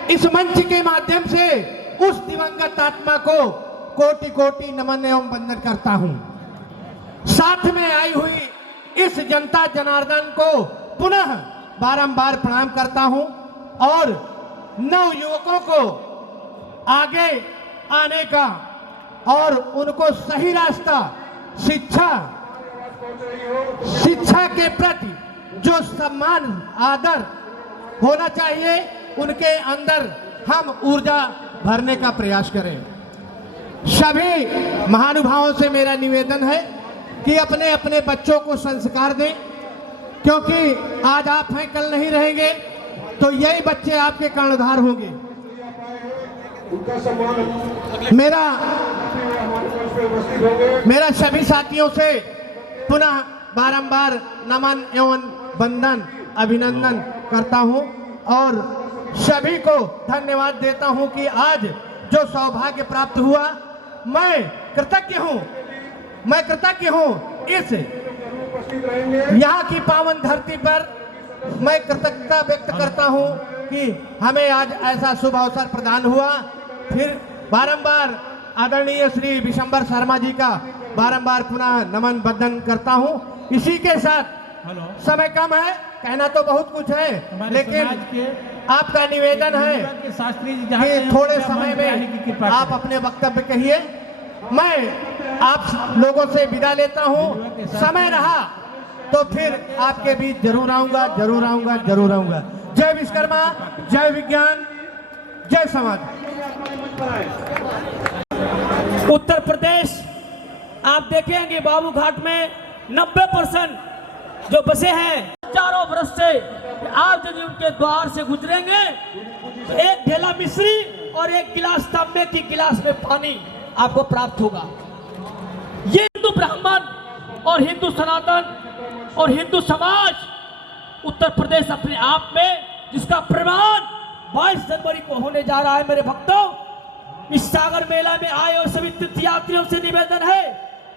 इस मंच के माध्यम से उस दिवंगत आत्मा को कोटि कोटि नमन एवं वंदन करता हूं। साथ में आई हुई इस जनता जनार्दन को पुनः बारंबार प्रणाम करता हूं और नव युवकों को आगे आने का और उनको सही रास्ता, शिक्षा के प्रति जो सम्मान आदर होना चाहिए, उनके अंदर हम ऊर्जा भरने का प्रयास करें। सभी महानुभावों से मेरा निवेदन है कि अपने अपने बच्चों को संस्कार दें, क्योंकि आज आप हैं कल नहीं रहेंगे, तो यही बच्चे आपके कर्णधार होंगे। मेरा सभी साथियों से पुनः बारंबार नमन एवं वंदन अभिनंदन करता हूं और सभी को धन्यवाद देता हूं कि आज जो सौभाग्य प्राप्त हुआ, मैं कृतज्ञ हूं इस यहाँ की पावन धरती पर। मैं कृतज्ञता व्यक्त करता हूं कि हमें आज ऐसा शुभ अवसर प्रदान हुआ। फिर बारंबार आदरणीय श्री विशंबर शर्मा जी का बारंबार पुनः नमन वंदन करता हूं। इसी के साथ समय कम है, कहना तो बहुत कुछ है, लेकिन आपका निवेदन है कि थोड़े समय में आप अपने वक्तव्य कहिए। मैं आप लोगों से विदा लेता हूं। समय रहा तो फिर आपके बीच जरूर आऊंगा। जय विश्वकर्मा, जय विज्ञान, जय समाज। उत्तर प्रदेश आप देखेंगे बाबू घाट में 90% जो बसे हैं, चारों वर्ष से आप यदि उनके द्वार से गुजरेंगे तो एक ढेला मिश्री और एक गिलास तांबे की गिलास में पानी आपको प्राप्त होगा। ये हिंदू ब्राह्मण और हिंदू सनातन और हिंदू समाज उत्तर प्रदेश अपने आप में, जिसका प्रमाण 22 जनवरी को होने जा रहा है। मेरे भक्तों, इस सागर मेला में आए और सभी तीर्थयात्रियों से निवेदन है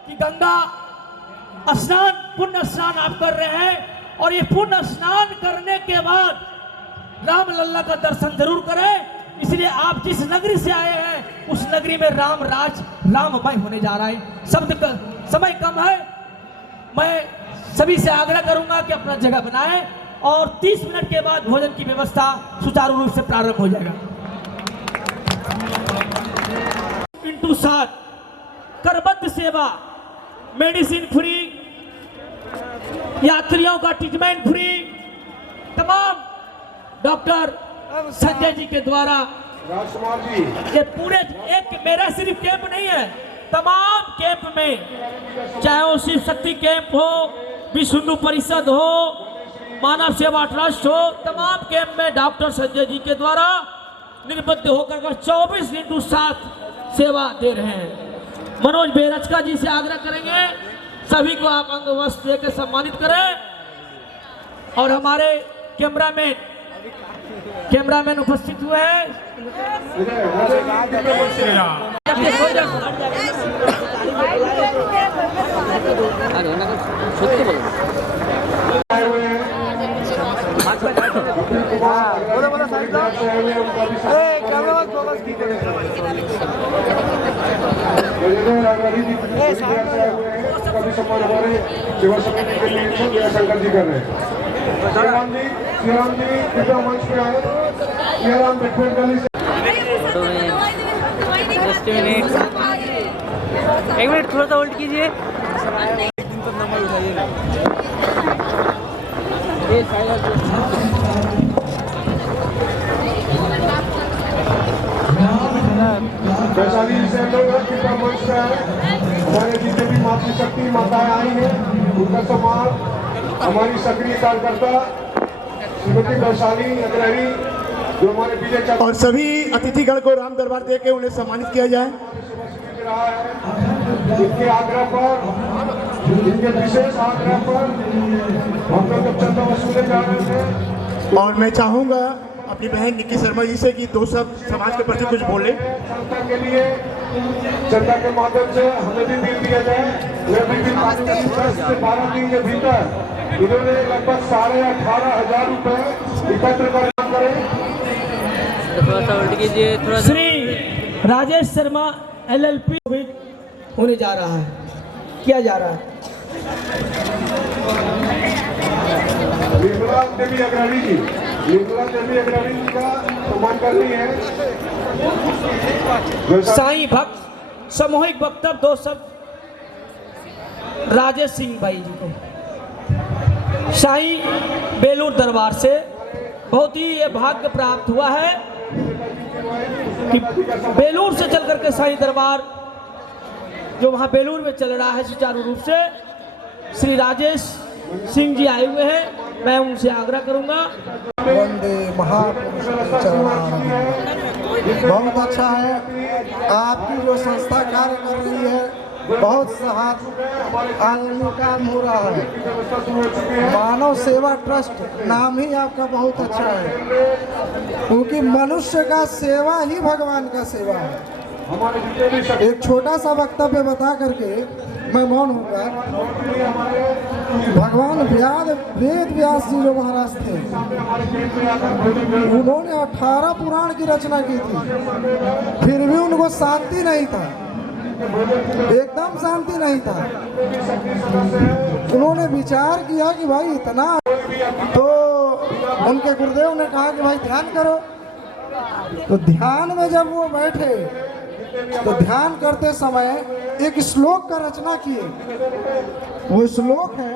कि गंगा स्नान, पुण्य स्नान आप कर रहे हैं और ये पुण्य स्नान करने के बाद रामलला का दर्शन जरूर करें। इसलिए आप जिस नगरी से आए हैं उस नगरी में राम राज राममय होने जा रहा है। समय कम है, मैं सभी से आग्रह करूंगा कि अपना जगह बनाएं और 30 मिनट के बाद भोजन की व्यवस्था सुचारू रूप से प्रारंभ हो जाएगा। 7 करबद्ध सेवा, मेडिसिन फ्री, यात्रियों का ट्रीटमेंट फ्री, तमाम डॉक्टर संजय जी के द्वारा ये पूरे एक मेरा सिर्फ कैंप नहीं है, तमाम कैंप में, चाहे वो शिव शक्ति कैंप हो, विश्व हिंदू परिषद हो, मानव सेवा ट्रस्ट हो, तमाम कैंप में डॉक्टर संजय जी के द्वारा निर्बद्ध होकर 24/7 सेवा दे रहे हैं। मनोज बेरचका जी से आग्रह करेंगे सभी को आप अंग वस्त्र देकर सम्मानित करें और हमारे कैमरामैन उपस्थित हुए हैं। सेवा समिति के लिए शंकर जी कर रहे हैं। श्रीराम जी कृपया मंच पे आए। श्रीराम एक मिनट थोड़ा सा होल्ड कीजिए। वैशाली से लोग कृपया मंच पे आए। हमारे जितने भी मातृशक्ति माताएं आई हैं उनका सम्मान हमारी सक्रिय कार्यकर्ता श्रीमती वैशाली अग्रही जो हमारे पीछे और सभी अतिथिगण को राम दरबार देके उन्हें सम्मानित किया जाए। इनके आग्रह पर, इनके विशेष आग्रह पर हम लोग जब चंदा वसूले जा रहे थे। और मैं चाहूंगा अपनी बहन निक्की शर्मा जी से कि दो सब समाज के प्रति कुछ बोले। जनता के लिए चंदा के माध्यम से हमें भी बिल दिया जाए। 10 से 12 दिन के भीतर इन्होंने लगभग 18,500 रुपए एकत्र कर काम करें। थोड़ा सा उल्ट कीजिए, थोड़ा श्री राजेश शर्मा LLP भी होने जा रहा है, किया जा रहा है। निर्मला देवी अग्रवी जी, निर्मला देवी अग्रवी जी का सम्मान कर रही है। साईं भक्त सामूहिक वक्तव्य 2 शब्द राजेश सिंह भाई जी को, साईं बेलूर दरबार से बहुत ही ये भाग्य प्राप्त हुआ है कि बेलूर से चल करके साईं दरबार जो वहाँ बेलूर में चल रहा है सुचारू रूप से, श्री राजेश सिंह जी आए हुए हैं। मैं उनसे आग्रह करूंगा। वंदे महापुरुष बहुत अच्छा है, आपकी जो संस्था कार्य कर रही है बहुत आनंद काम हो रहा है। मानव सेवा ट्रस्ट नाम ही आपका बहुत अच्छा है, क्योंकि मनुष्य का सेवा ही भगवान का सेवा है। एक छोटा सा वक्तव्य बता करके मैं मौन होगा। भगवान वेद व्यास जी जो महाराज थे, उन्होंने 18 पुराण की रचना की थी, फिर भी उनको शांति नहीं था, एकदम शांति नहीं था। उन्होंने विचार किया कि भाई इतना, तो उनके गुरुदेव ने कहा कि भाई ध्यान करो। तो ध्यान में जब वो बैठे तो ध्यान करते समय एक श्लोक का रचना किए। वो श्लोक है,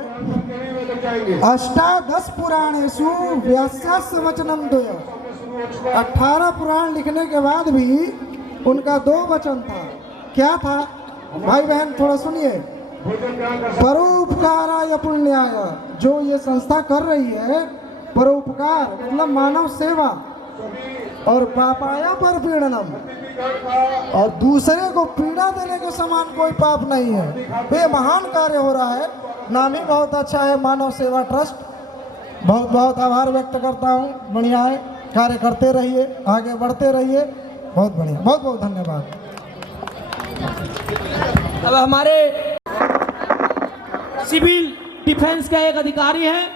18 पुराणेषु व्यास्यस्य वचनम द्वय। 18 पुराण लिखने के बाद भी उनका 2 वचन था। क्या था भाई बहन, थोड़ा सुनिए। परोपकाराय पुण्याय, जो ये संस्था कर रही है, परोपकार मतलब मानव सेवा, और पापाया पर पीड़नम, और दूसरे को पीड़ा देने के समान कोई पाप नहीं है। ये महान कार्य हो रहा है, नाम ही बहुत अच्छा है मानव सेवा ट्रस्ट। बहुत बहुत आभार व्यक्त करता हूँ। बढ़िया है, कार्य करते रहिए, आगे बढ़ते रहिए। बहुत बढ़िया, बहुत बहुत धन्यवाद। अब हमारे सिविल डिफेंस का एक अधिकारी हैं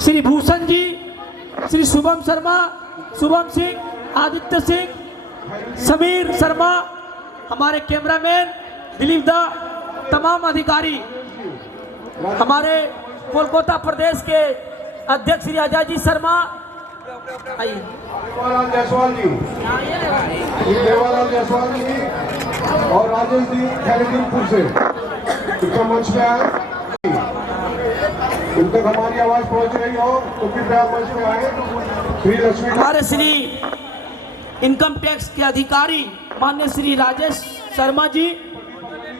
श्री भूषण जी, श्री शुभम शर्मा, शुभम सिंह, आदित्य सिंह, समीर शर्मा, हमारे कैमरामैन दिलीप दा, तमाम अधिकारी, हमारे कोलकाता प्रदेश के अध्यक्ष श्री अजय जी शर्मा, आइए देवालाल जायसवाल जी, देवालाल जायसवाल जी और राजेश जी खैरदीनपुर से इनका मंच पे आए। उन तक हमारी आवाज पहुंच रही हो तो कृपया मंच पे आए। श्री लक्ष्मी, हमारे श्री इनकम टैक्स के अधिकारी माननीय श्री राजेश शर्मा जी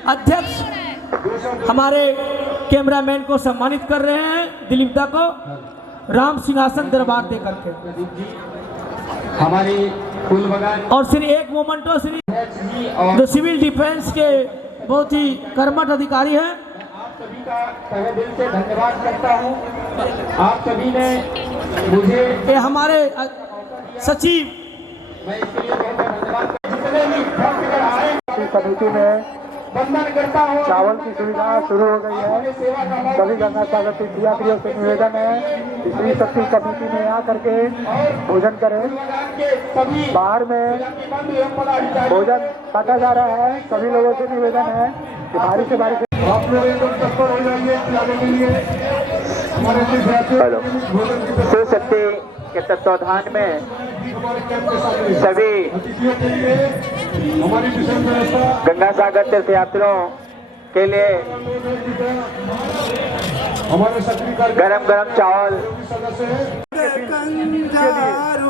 अध्यक्ष, हमारे कैमरामैन को सम्मानित कर रहे हैं दिलीप दा को राम सिंहासन दरबार दे करके। हमारी फूल बगान और श्री एक मोमेंटो श्री जो सिविल डिफेंस के बहुत ही कर्मठ अधिकारी हैं, आप सभी का तहे दिल से धन्यवाद करता हूँ। आप सभी ने मुझे ये हमारे सचिव मैं इसके लिए बहुत धन्यवाद करता हूँ। जितने भी भक्तगण आए समिति में वंदन करता हूँ। चावल की सुविधा शुरू हो गई है। सभी गंगा सागर तीर्थयात्रियों से निवेदन है श्री शक्ति कमेटी में आ करके भोजन करें। बाहर में भोजन काटा जा रहा है। सभी लोगों से निवेदन है कि बारिश से बारिश आप लोग एकदम तत्पर हो जाइए खिलाने के लिए। हमारे श्री शक्ति के तत्वाधान में सभी गंगा सागर तीर्थ यात्रियों के लिए गरम गरम चावल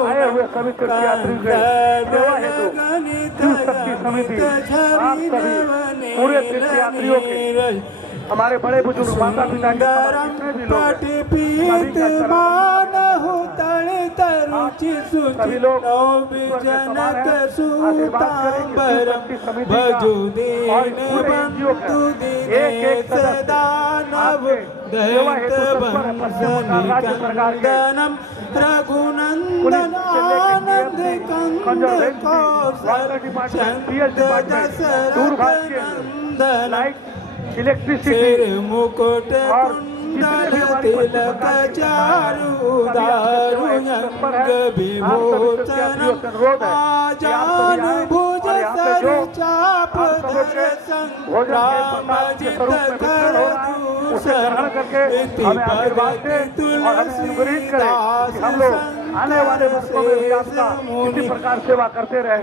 आए हुए सभी तीर्थयात्री सेवा हेतु शिव शक्ति समिति आप सभी पूरे तीर्थयात्रियों के हमारे बड़े बुजुर्ग माता पिता के जितने भी लोग सभी लोग एक एक सदस्य सेवा हेतु राज्य सरकार के रघुनंदन आनंद कंजर वाटर डिपार्टमेंट, पीएच डिपार्टमेंट, दूरभाष लाइट, इलेक्ट्रिसिटी मुकुट और जितने भी हमारी अनुरोध है आजान भुज सर चाप ग्रहण करके हमें आशीर्वाद दें और हमें अनुग्रहित करें कि हम लोग आने वाले वर्षों में भी आपका इसी प्रकार सेवा करते रहे।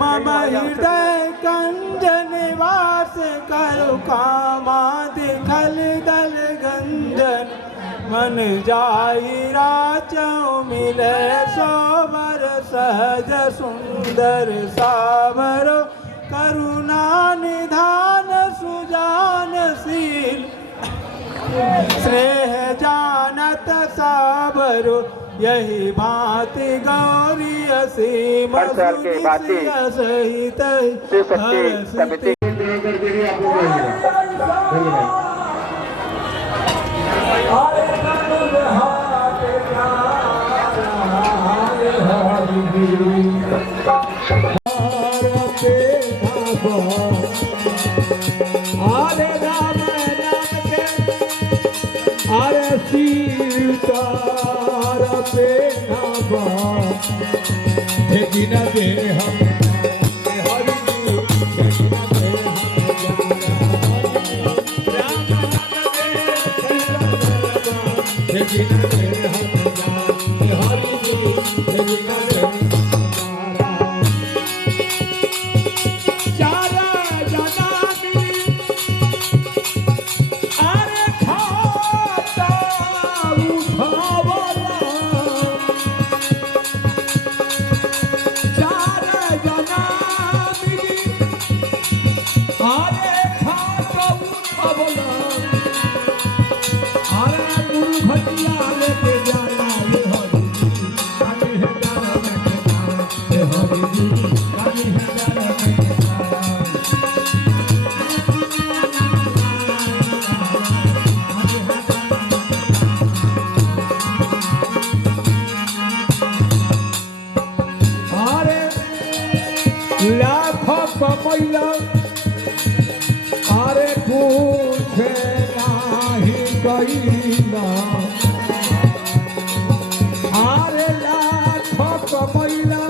मम हृदय कंज निवास करु कामादि खल दल गंजन मन जाई राचौ मिले सोबर सहज सुंदर सावर करुणा निधान सुजानशील स्नेह जानत साबरो यही भांति गौरी असीम सहित समिति कमैला अरे पूछे नाही कैला अरे लाख कमैला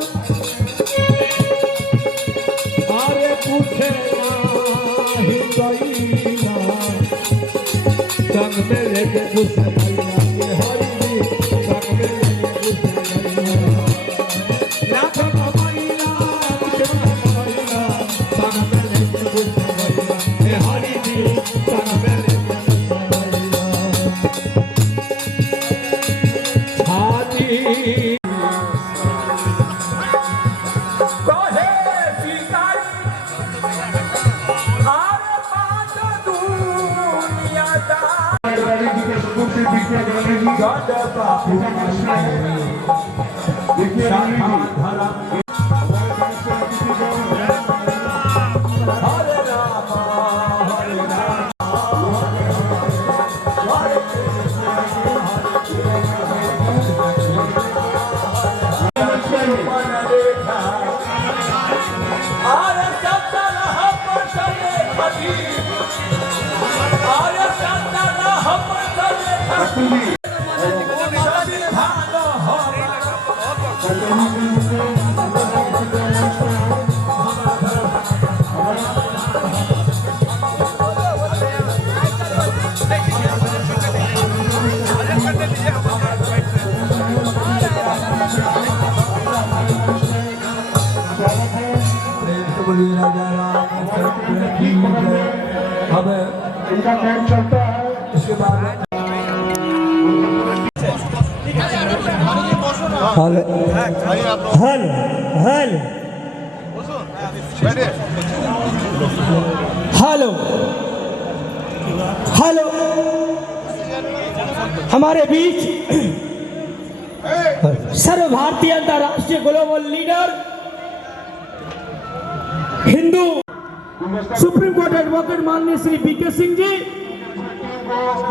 अरे पूछे नाही कैला संग में लेके कुछ कैला के हरी संग में लेके कुछ कैला लाख कमैला कुछ कैला संग में लेके कुछ कैला हे हरी जी संग में लेके कुछ कैला छाती अब इनका कैंप चलता है इसके बाद हेलो हेलो हमारे बीच सर्व भारतीय अंतर्राष्ट्रीय global leader Hindu supreme court advocate माननीय श्री बीके सिंह जी,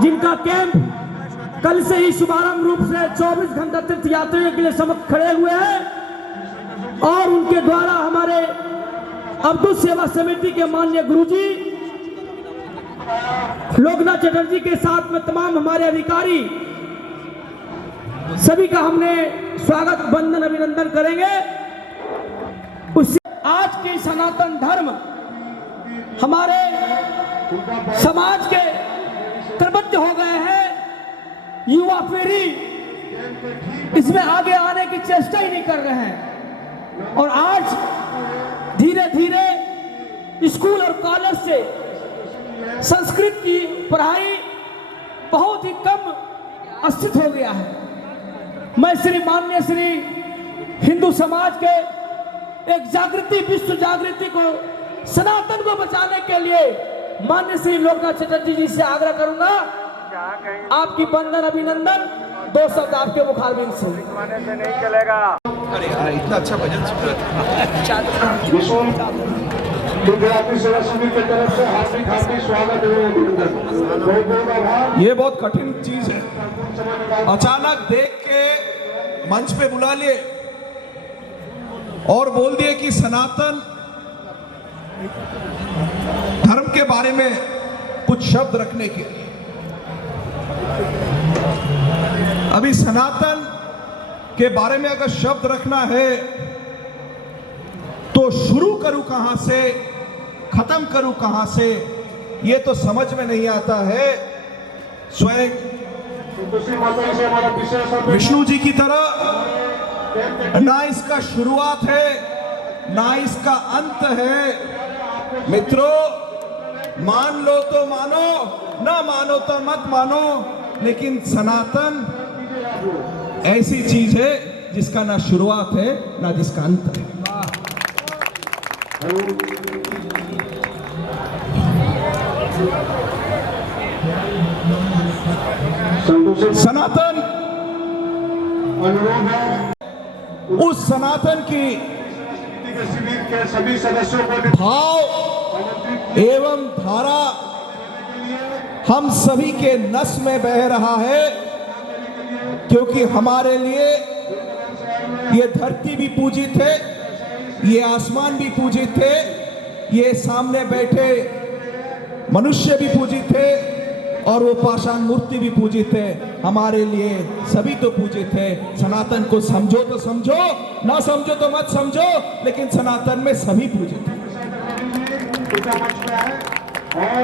जिनका कैंप कल से ही शुभारंभ रूप से 24 घंटा तीर्थ यात्रियों के लिए समक्ष खड़े हुए हैं और उनके द्वारा हमारे अवधूत सेवा समिति के माननीय गुरुजी लोकनाथ चटर्जी के साथ में तमाम हमारे अधिकारी सभी का हमने स्वागत वंदन अभिनंदन करेंगे। उससे आज के सनातन धर्म हमारे समाज के कर्तव्य हो गए हैं, युवा पीढ़ी इसमें आगे आने की चेष्टा ही नहीं कर रहे हैं और आज धीरे धीरे स्कूल और कॉलेज से संस्कृत की पढ़ाई बहुत ही कम अस्तित्व हो गया है। मैं श्री माननीय श्री हिंदू समाज के एक जागृति विश्व जागृति को सनातन को बचाने के लिए माननीय श्री लोकनाथ चटर्जी जी से आग्रह करूंगा, आपकी वंदन अभिनंदन, 2 शब्द आपके मुखारबिंद से। नहीं चलेगा। अरे यार इतना अच्छा भजन सुन सेवा समिति की तरफ से हार्दिक स्वागत है। ये बहुत कठिन चीज है, अचानक देख के मंच पे बुला लिए और बोल दिए कि सनातन धर्म के बारे में कुछ शब्द रखने के। अभी सनातन के बारे में अगर शब्द रखना है तो शुरू करूं कहां से, खत्म करूं कहां से, ये तो समझ में नहीं आता है। स्वयं विष्णु जी की तरह ना इसका शुरुआत है ना इसका अंत है। मित्रों, मान लो तो मानो, ना मानो तो मत मानो, लेकिन सनातन ऐसी चीज है जिसका ना शुरुआत है ना जिसका अंत है। सनातन उस सनातन की सभी सदस्यों को भाव एवं धारा हम सभी के नस में बह रहा है, क्योंकि हमारे लिए ये धरती भी पूजित है, ये आसमान भी पूजित है, ये सामने बैठे मनुष्य भी पूजित थे और वो पाषाण मूर्ति भी पूजित है। हमारे लिए सभी तो पूजित है। सनातन को समझो तो समझो, ना समझो तो मत समझो, लेकिन सनातन में सभी पूजित है। और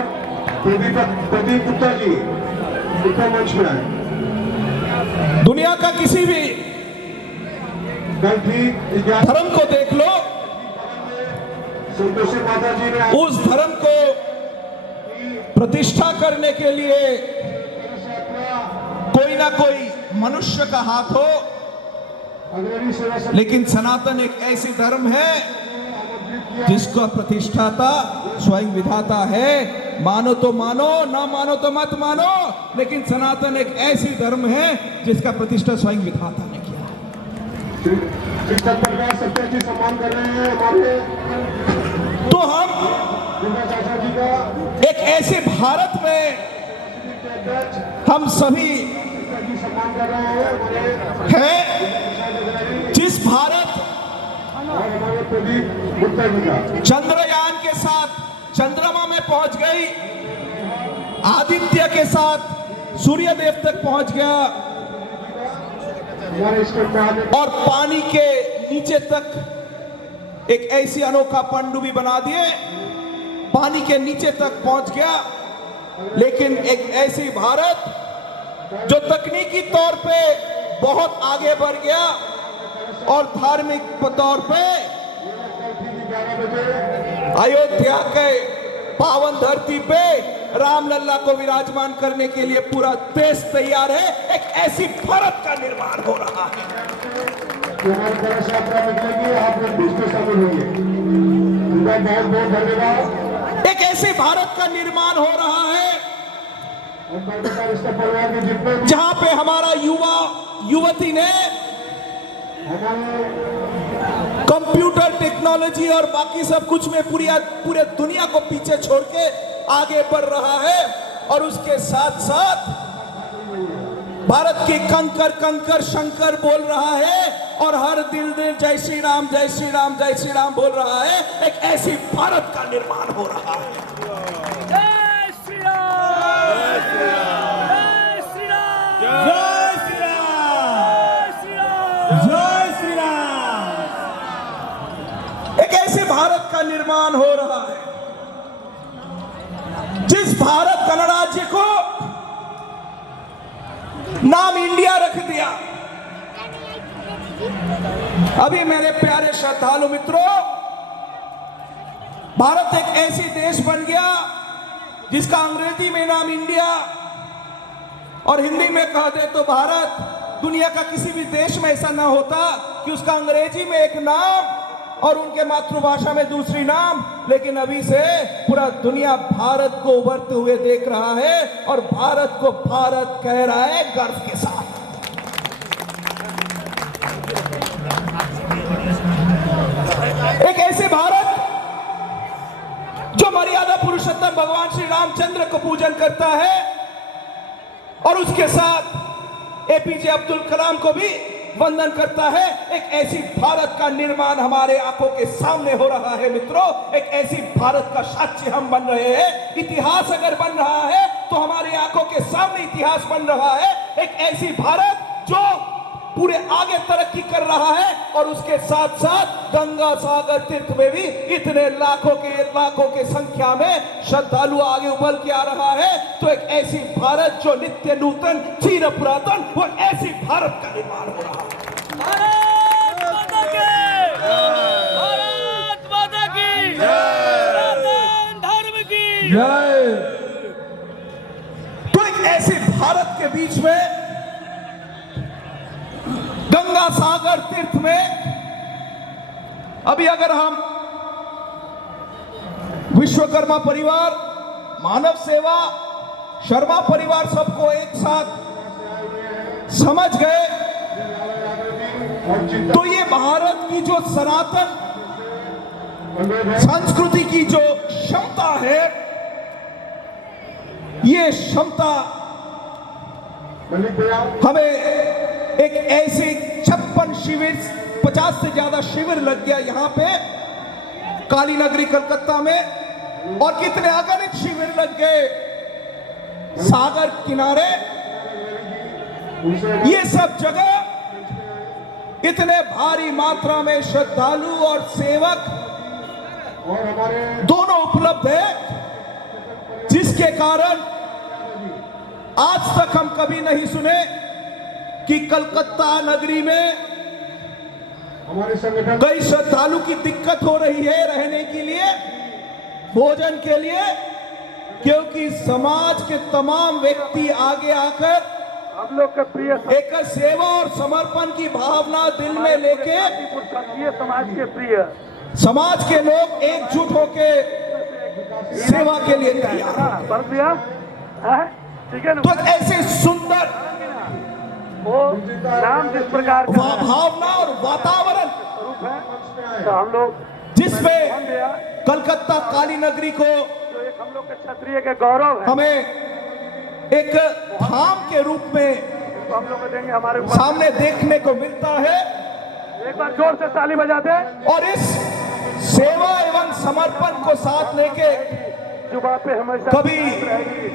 प्रदीप गुप्ता जी ऊपर मंच में आए। दुनिया का किसी भी धर्म को देख लो, माता जी ने उस धर्म को प्रतिष्ठा करने के लिए कोई ना कोई मनुष्य का हाथ हो, लेकिन सनातन एक ऐसी धर्म है जिसका प्रतिष्ठाता स्वयं विधाता है। मानो तो मानो, ना मानो तो मत मानो, लेकिन सनातन एक ऐसी धर्म है जिसका प्रतिष्ठा स्वयं विधाता ने किया। शिक्षक प्रकाश सत्तर जी सम्मान कर रहे हैं हमारे, तो हम एक ऐसे भारत में हम सभी हैं जिस भारत चंद्रयान के साथ चंद्रमा में पहुंच गई, आदित्य के साथ सूर्य देव तक पहुंच गया और पानी के नीचे तक एक ऐसी अनोखा पनडुब्बी बना दिए, पानी के नीचे तक पहुंच गया। लेकिन एक ऐसी भारत जो तकनीकी तौर पे बहुत आगे बढ़ गया और धार्मिक तौर पे अयोध्या के पावन धरती पे रामलल्ला को विराजमान करने के लिए पूरा देश तैयार है। एक ऐसी भारत का निर्माण हो रहा है। एक ऐसे भारत का निर्माण हो रहा है जहां पे हमारा युवा युवती ने कंप्यूटर टेक्नोलॉजी और बाकी सब कुछ में पूरे दुनिया को पीछे छोड़ के आगे बढ़ रहा है। और उसके साथ साथ भारत की कंकर कंकर शंकर बोल रहा है और हर दिल दिल जय श्री राम जय श्री राम जय श्री राम बोल रहा है। एक ऐसी भारत का निर्माण हो रहा है। जय श्री राम, जय श्री राम, जय श्री राम, जय श्री राम। एक ऐसे भारत का निर्माण हो रहा है जिस भारत गणराज्य को नाम इंडिया रख दिया। अभी मेरे प्यारे श्रद्धालु मित्रों, भारत एक ऐसी देश बन गया जिसका अंग्रेजी में नाम इंडिया और हिंदी में कह दे तो भारत। दुनिया का किसी भी देश में ऐसा ना होता कि उसका अंग्रेजी में एक नाम और उनके मातृभाषा में दूसरी नाम, लेकिन अभी से पूरा दुनिया भारत को उभरते हुए देख रहा है और भारत को भारत कह रहा है गर्व के साथ। एक ऐसे भारत जो मर्यादा पुरुषोत्तम भगवान श्री रामचंद्र को पूजन करता है और उसके साथ एपीजे अब्दुल कलाम को भी वंदन करता है। एक ऐसी भारत का निर्माण हमारे आंखों के सामने हो रहा है मित्रों। एक ऐसी भारत का साक्षी हम बन रहे हैं। इतिहास अगर बन रहा है तो हमारी आंखों के सामने इतिहास बन रहा है। एक ऐसी भारत जो पूरे आगे तरक्की कर रहा है और उसके साथ साथ गंगा सागर तीर्थ में भी इतने लाखों के संख्या में श्रद्धालु आगे उबल के आ रहा है। तो एक ऐसी भारत जो नित्य नूतन चिर पुरातन, वो ऐसी भारत का निर्माण हो रहा है। भारत माता की सनातन धर्म की जय। तो एक ऐसे भारत के बीच में गंगा सागर तीर्थ में अभी अगर हम विश्वकर्मा परिवार, मानव सेवा, शर्मा परिवार सबको एक साथ समझ गए तो ये भारत की जो सनातन संस्कृति की जो क्षमता है, ये क्षमता हमें एक ऐसे 56 शिविर, 50 से ज्यादा शिविर लग गया यहाँ पे काली नगरी कलकत्ता में, और कितने अगणित शिविर लग गए सागर किनारे। ये सब जगह इतने भारी मात्रा में श्रद्धालु और सेवक दोनों उपलब्ध है, जिसके कारण आज तक हम कभी नहीं सुने कि कलकत्ता नगरी में कई श्रद्धालु की दिक्कत हो रही है रहने के लिए, भोजन के लिए, क्योंकि समाज के तमाम व्यक्ति आगे आकर हम लोग के प्रिय एक सेवा और समर्पण की भावना दिल में लेके समाज के प्रिय समाज के लोग एकजुट होके सेवा के लिए तैयार हैं। ठीक है ना? तो ऐसे सुंदर वो नाम जिस प्रकार भावना और वातावरण तो हम लोग जिसमें कलकत्ता काली नगरी को जो एक हम लोग के क्षत्रिय के गौरव है, हमें एक धाम के रूप में तो हम लोग को देंगे हमारे सामने देखने को मिलता है। एक बार जोर से ताली बजाते हैं। और इस सेवा एवं समर्पण को साथ लेके जुबा पे हमेशा कभी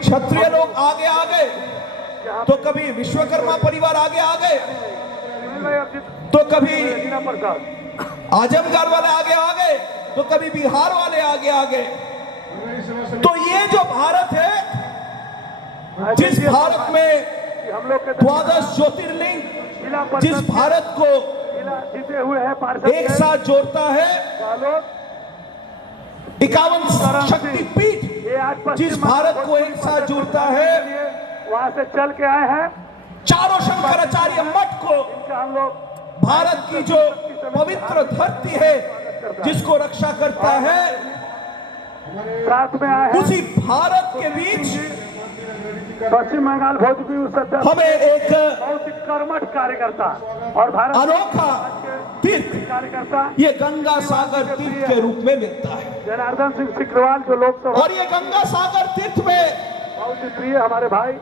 क्षत्रिय लोग आगे आ गए, तो कभी विश्वकर्मा परिवार आगे आ गए, तो कभी आजमगढ़ वाले आगे आ गए, तो कभी बिहार वाले आगे आ गए। तो ये जो भारत है, जिस भारत में हम लोग के 12 ज्योतिर्लिंग, जिस भारत को जीते हुए हैं एक साथ जोड़ता है, 51 शक्तिपीठ, जिस भारत को एक साथ जोड़ता है, वहां से चल के आए हैं। चारों शंकराचार्य मठ को, हम लोग भारत की जो पवित्र धरती है जिसको रक्षा करता है, साथ में आए हैं। उसी भारत के बीच पश्चिम बंगाल भोजपुरी हमें एक बहुत ही कर्मठ कार्यकर्ता और भारत अनोखा तीर्थ कार्यकर्ता ये गंगा सागर तीर्थ के रूप में मिलता है। जनार्दन सिंह सिकरवाल जो लोकसभा, और ये गंगा सागर तीर्थ में बहुत ही प्रिय हमारे भाई,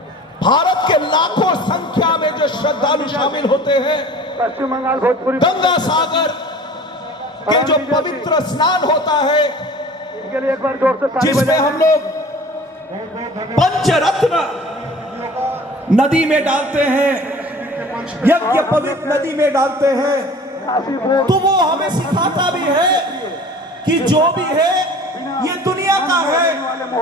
भारत के लाखों संख्या में जो श्रद्धालु शामिल होते हैं, पश्चिम बंगाल भोजपुरी गंगा सागर के जो पवित्र स्नान होता है, इनके लिए एक बार जोर से ताली जिसमें बजाएं। हम लोग पंचरत्न नदी में डालते हैं, यज्ञ पवित्र नदी में डालते हैं, तो वो हमें सिखाता भी है कि जो भी है ये दुनिया का है,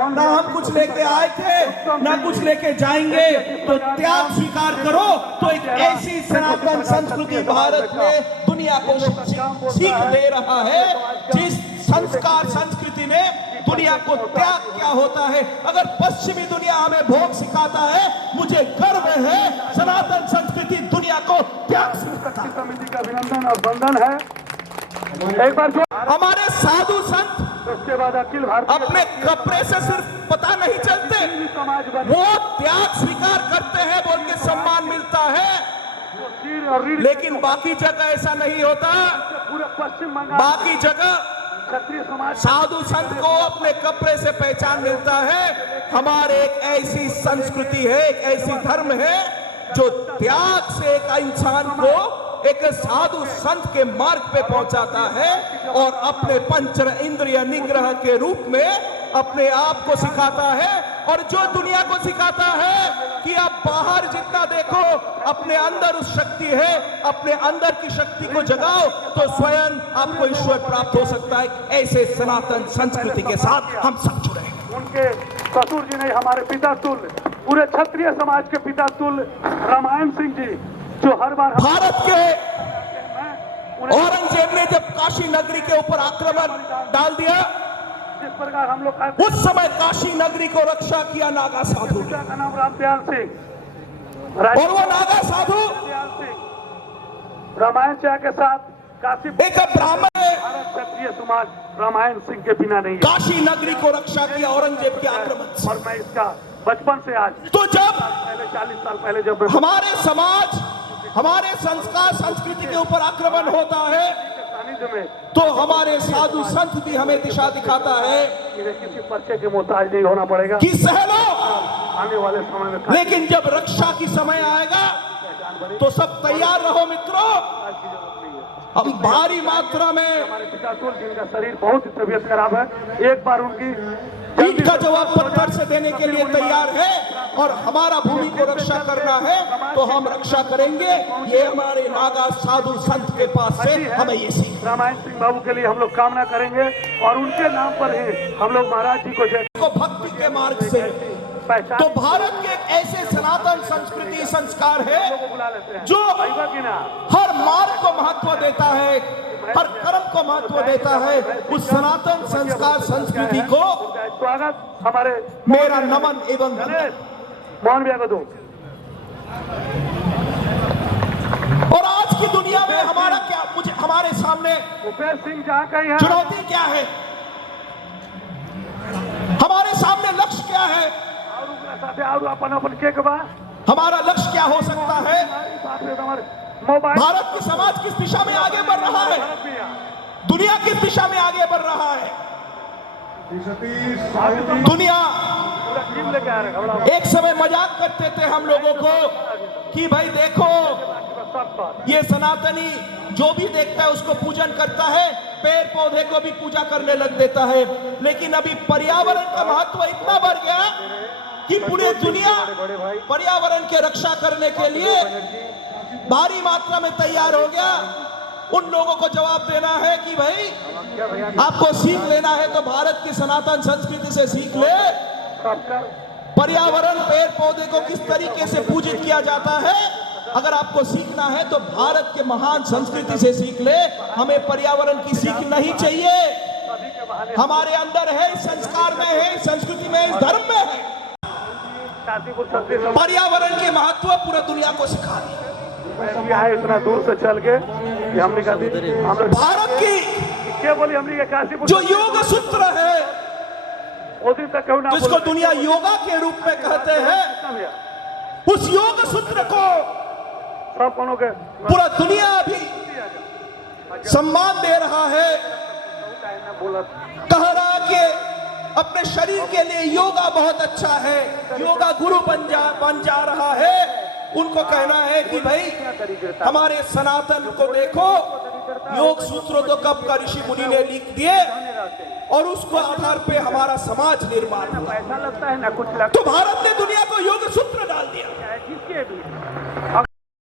ना हम कुछ लेके आए थे ना कुछ लेके जाएंगे, तो त्याग स्वीकार करो। तो एक ऐसी सनातन संस्कृति भारत में दुनिया को सीख दे रहा है, जिस संस्कार संस्कृति में दुनिया को त्याग क्या होता है। अगर पश्चिमी दुनिया हमें भोग सिखाता है, मुझे गर्व है सनातन संस्कृति दुनिया को त्याग सिखाता है। समिति का अभिनंदन और वंदन है। एक बार जो हमारे साधु संत उसके बाद अखिल भारतीय अपने कपड़े से सिर्फ पता नहीं चलते, वो त्याग स्वीकार करते हैं, बोल के सम्मान मिलता है। लेकिन बाकी जगह ऐसा नहीं होता। पूरे पश्चिम बंगाल बाकी जगह क्षत्रिय समाज साधु संत को अपने कपड़े से पहचान मिलता है। हमारे एक ऐसी संस्कृति है, एक ऐसी धर्म है जो त्याग से एक इंसान को एक साधु संत के मार्ग पे पहुंचाता है और अपने पंच इंद्रिय निग्रह के रूप में अपने आप को सिखाता है। और जो दुनिया को सिखाता है कि आप बाहर जितना देखो, अपने अंदर उस शक्ति है, अपने अंदर की शक्ति को जगाओ तो स्वयं आपको ईश्वर प्राप्त हो सकता है। ऐसे सनातन संस्कृति के साथ हम सब जुड़े हैं। उनके ससुर जी ने हमारे पिता तुल्य, पूरे क्षत्रिय समाज के पिता तुल्य रामायण सिंह जी, जो हर बार भारत के औरंगजेब ने जब काशी नगरी के ऊपर आक्रमण डाल दिया, जिस प्रकार हम लोग उस समय काशी नगरी को रक्षा किया नागा साधु का नाम रामदयाल सिंह, और वो नागा साधु रामायण चाह के साथ काशी एक ब्राह्मण भारत क्षत्रिय समाज रामायण सिंह के बिना नहीं है। काशी नगरी को रक्षा किया औरंगजेब के आक्रमण से। और मैं इसका बचपन से आज तो जब पहले 40 साल पहले जब हमारे समाज, हमारे संस्कार संस्कृति के ऊपर आक्रमण होता है, तो हमारे साधु संत भी हमें दिशा दिखाता है किसी पर्चे के मोहताज नहीं होना पड़ेगा कि सह लो, आने वाले समय में। लेकिन जब रक्षा की समय आएगा तो सब तैयार रहो मित्रों। हम भारी मात्रा में हमारे पिता जिनका शरीर बहुत ही तबीयत खराब है, एक बार उनकी ईट का जवाब पत्थर से देने के लिए तैयार है और हमारा भूमि को रक्षा करना है तो हम रक्षा करेंगे। ये हमारे नागा साधु संत के पास से हमें ये सीख। रामायण सिंह बाबू के लिए हम लोग कामना करेंगे और उनके नाम पर ही हम लोग महाराज जी को भक्ति के मार्ग से तो भारत के एक ऐसे सनातन संस्कृति संस्कार है जो हर मार्ग को महत्व देता है, हर कर्म को महत्व देता है। उस सनातन संस्कार संस्कृति को स्वागत हमारे मेरा नमन एवं मोहन भैया को दो। और आज की दुनिया में हमारा क्या, मुझे हमारे सामने भूपेश सिंह जहाँ कहीं है, चुनौती क्या है, हमारे सामने लक्ष्य क्या है, हमारा लक्ष्य क्या हो सकता है। भारत की समाज किस दिशा में आगे बढ़ रहा है, दुनिया किस दिशा में आगे बढ़ रहा है। दुनिया एक समय मजाक करते थे हम लोगों को कि भाई देखो ये सनातनी जो भी देखता है उसको पूजन करता है, पेड़ पौधे को भी पूजा करने लग देता है। लेकिन अभी पर्यावरण का महत्व इतना बढ़ गया कि पूरी दुनिया पर्यावरण की रक्षा करने के लिए भारी मात्रा में तैयार हो गया। उन लोगों को जवाब देना है कि भाई आपको सीख लेना है तो भारत की सनातन संस्कृति से सीख ले। पर्यावरण पेड़ पौधे को किस तरीके से पूजित किया जाता है, अगर आपको सीखना है तो भारत के महान संस्कृति से सीख ले। हमें पर्यावरण की सीख नहीं चाहिए, हमारे अंदर है, इस संस्कार में है, इस संस्कृति में, इस धर्म में है। पर्यावरण के महत्व पूरा दुनिया को सिखा दिया। इतना दूर से चल के हमने भारत की क्या बोली, हमने काशीपुर जो योग सूत्र है जिसको दुनिया योगा के रूप में कहते हैं, उस योग सूत्र को पूरा दुनिया अभी सम्मान दे रहा है, कह रहा कि अपने शरीर के लिए योगा बहुत अच्छा है, योगा गुरु बन जा रहा है। उनको कहना है कि भाई हमारे सनातन को देखो, योग सूत्र तो कब का ऋषि मुनि ने लिख दिए और उसको आधार पे हमारा समाज निर्माण हुआ। ऐसा लगता है ना कुछ तो भारत ने दुनिया को योग सूत्र डाल दिया।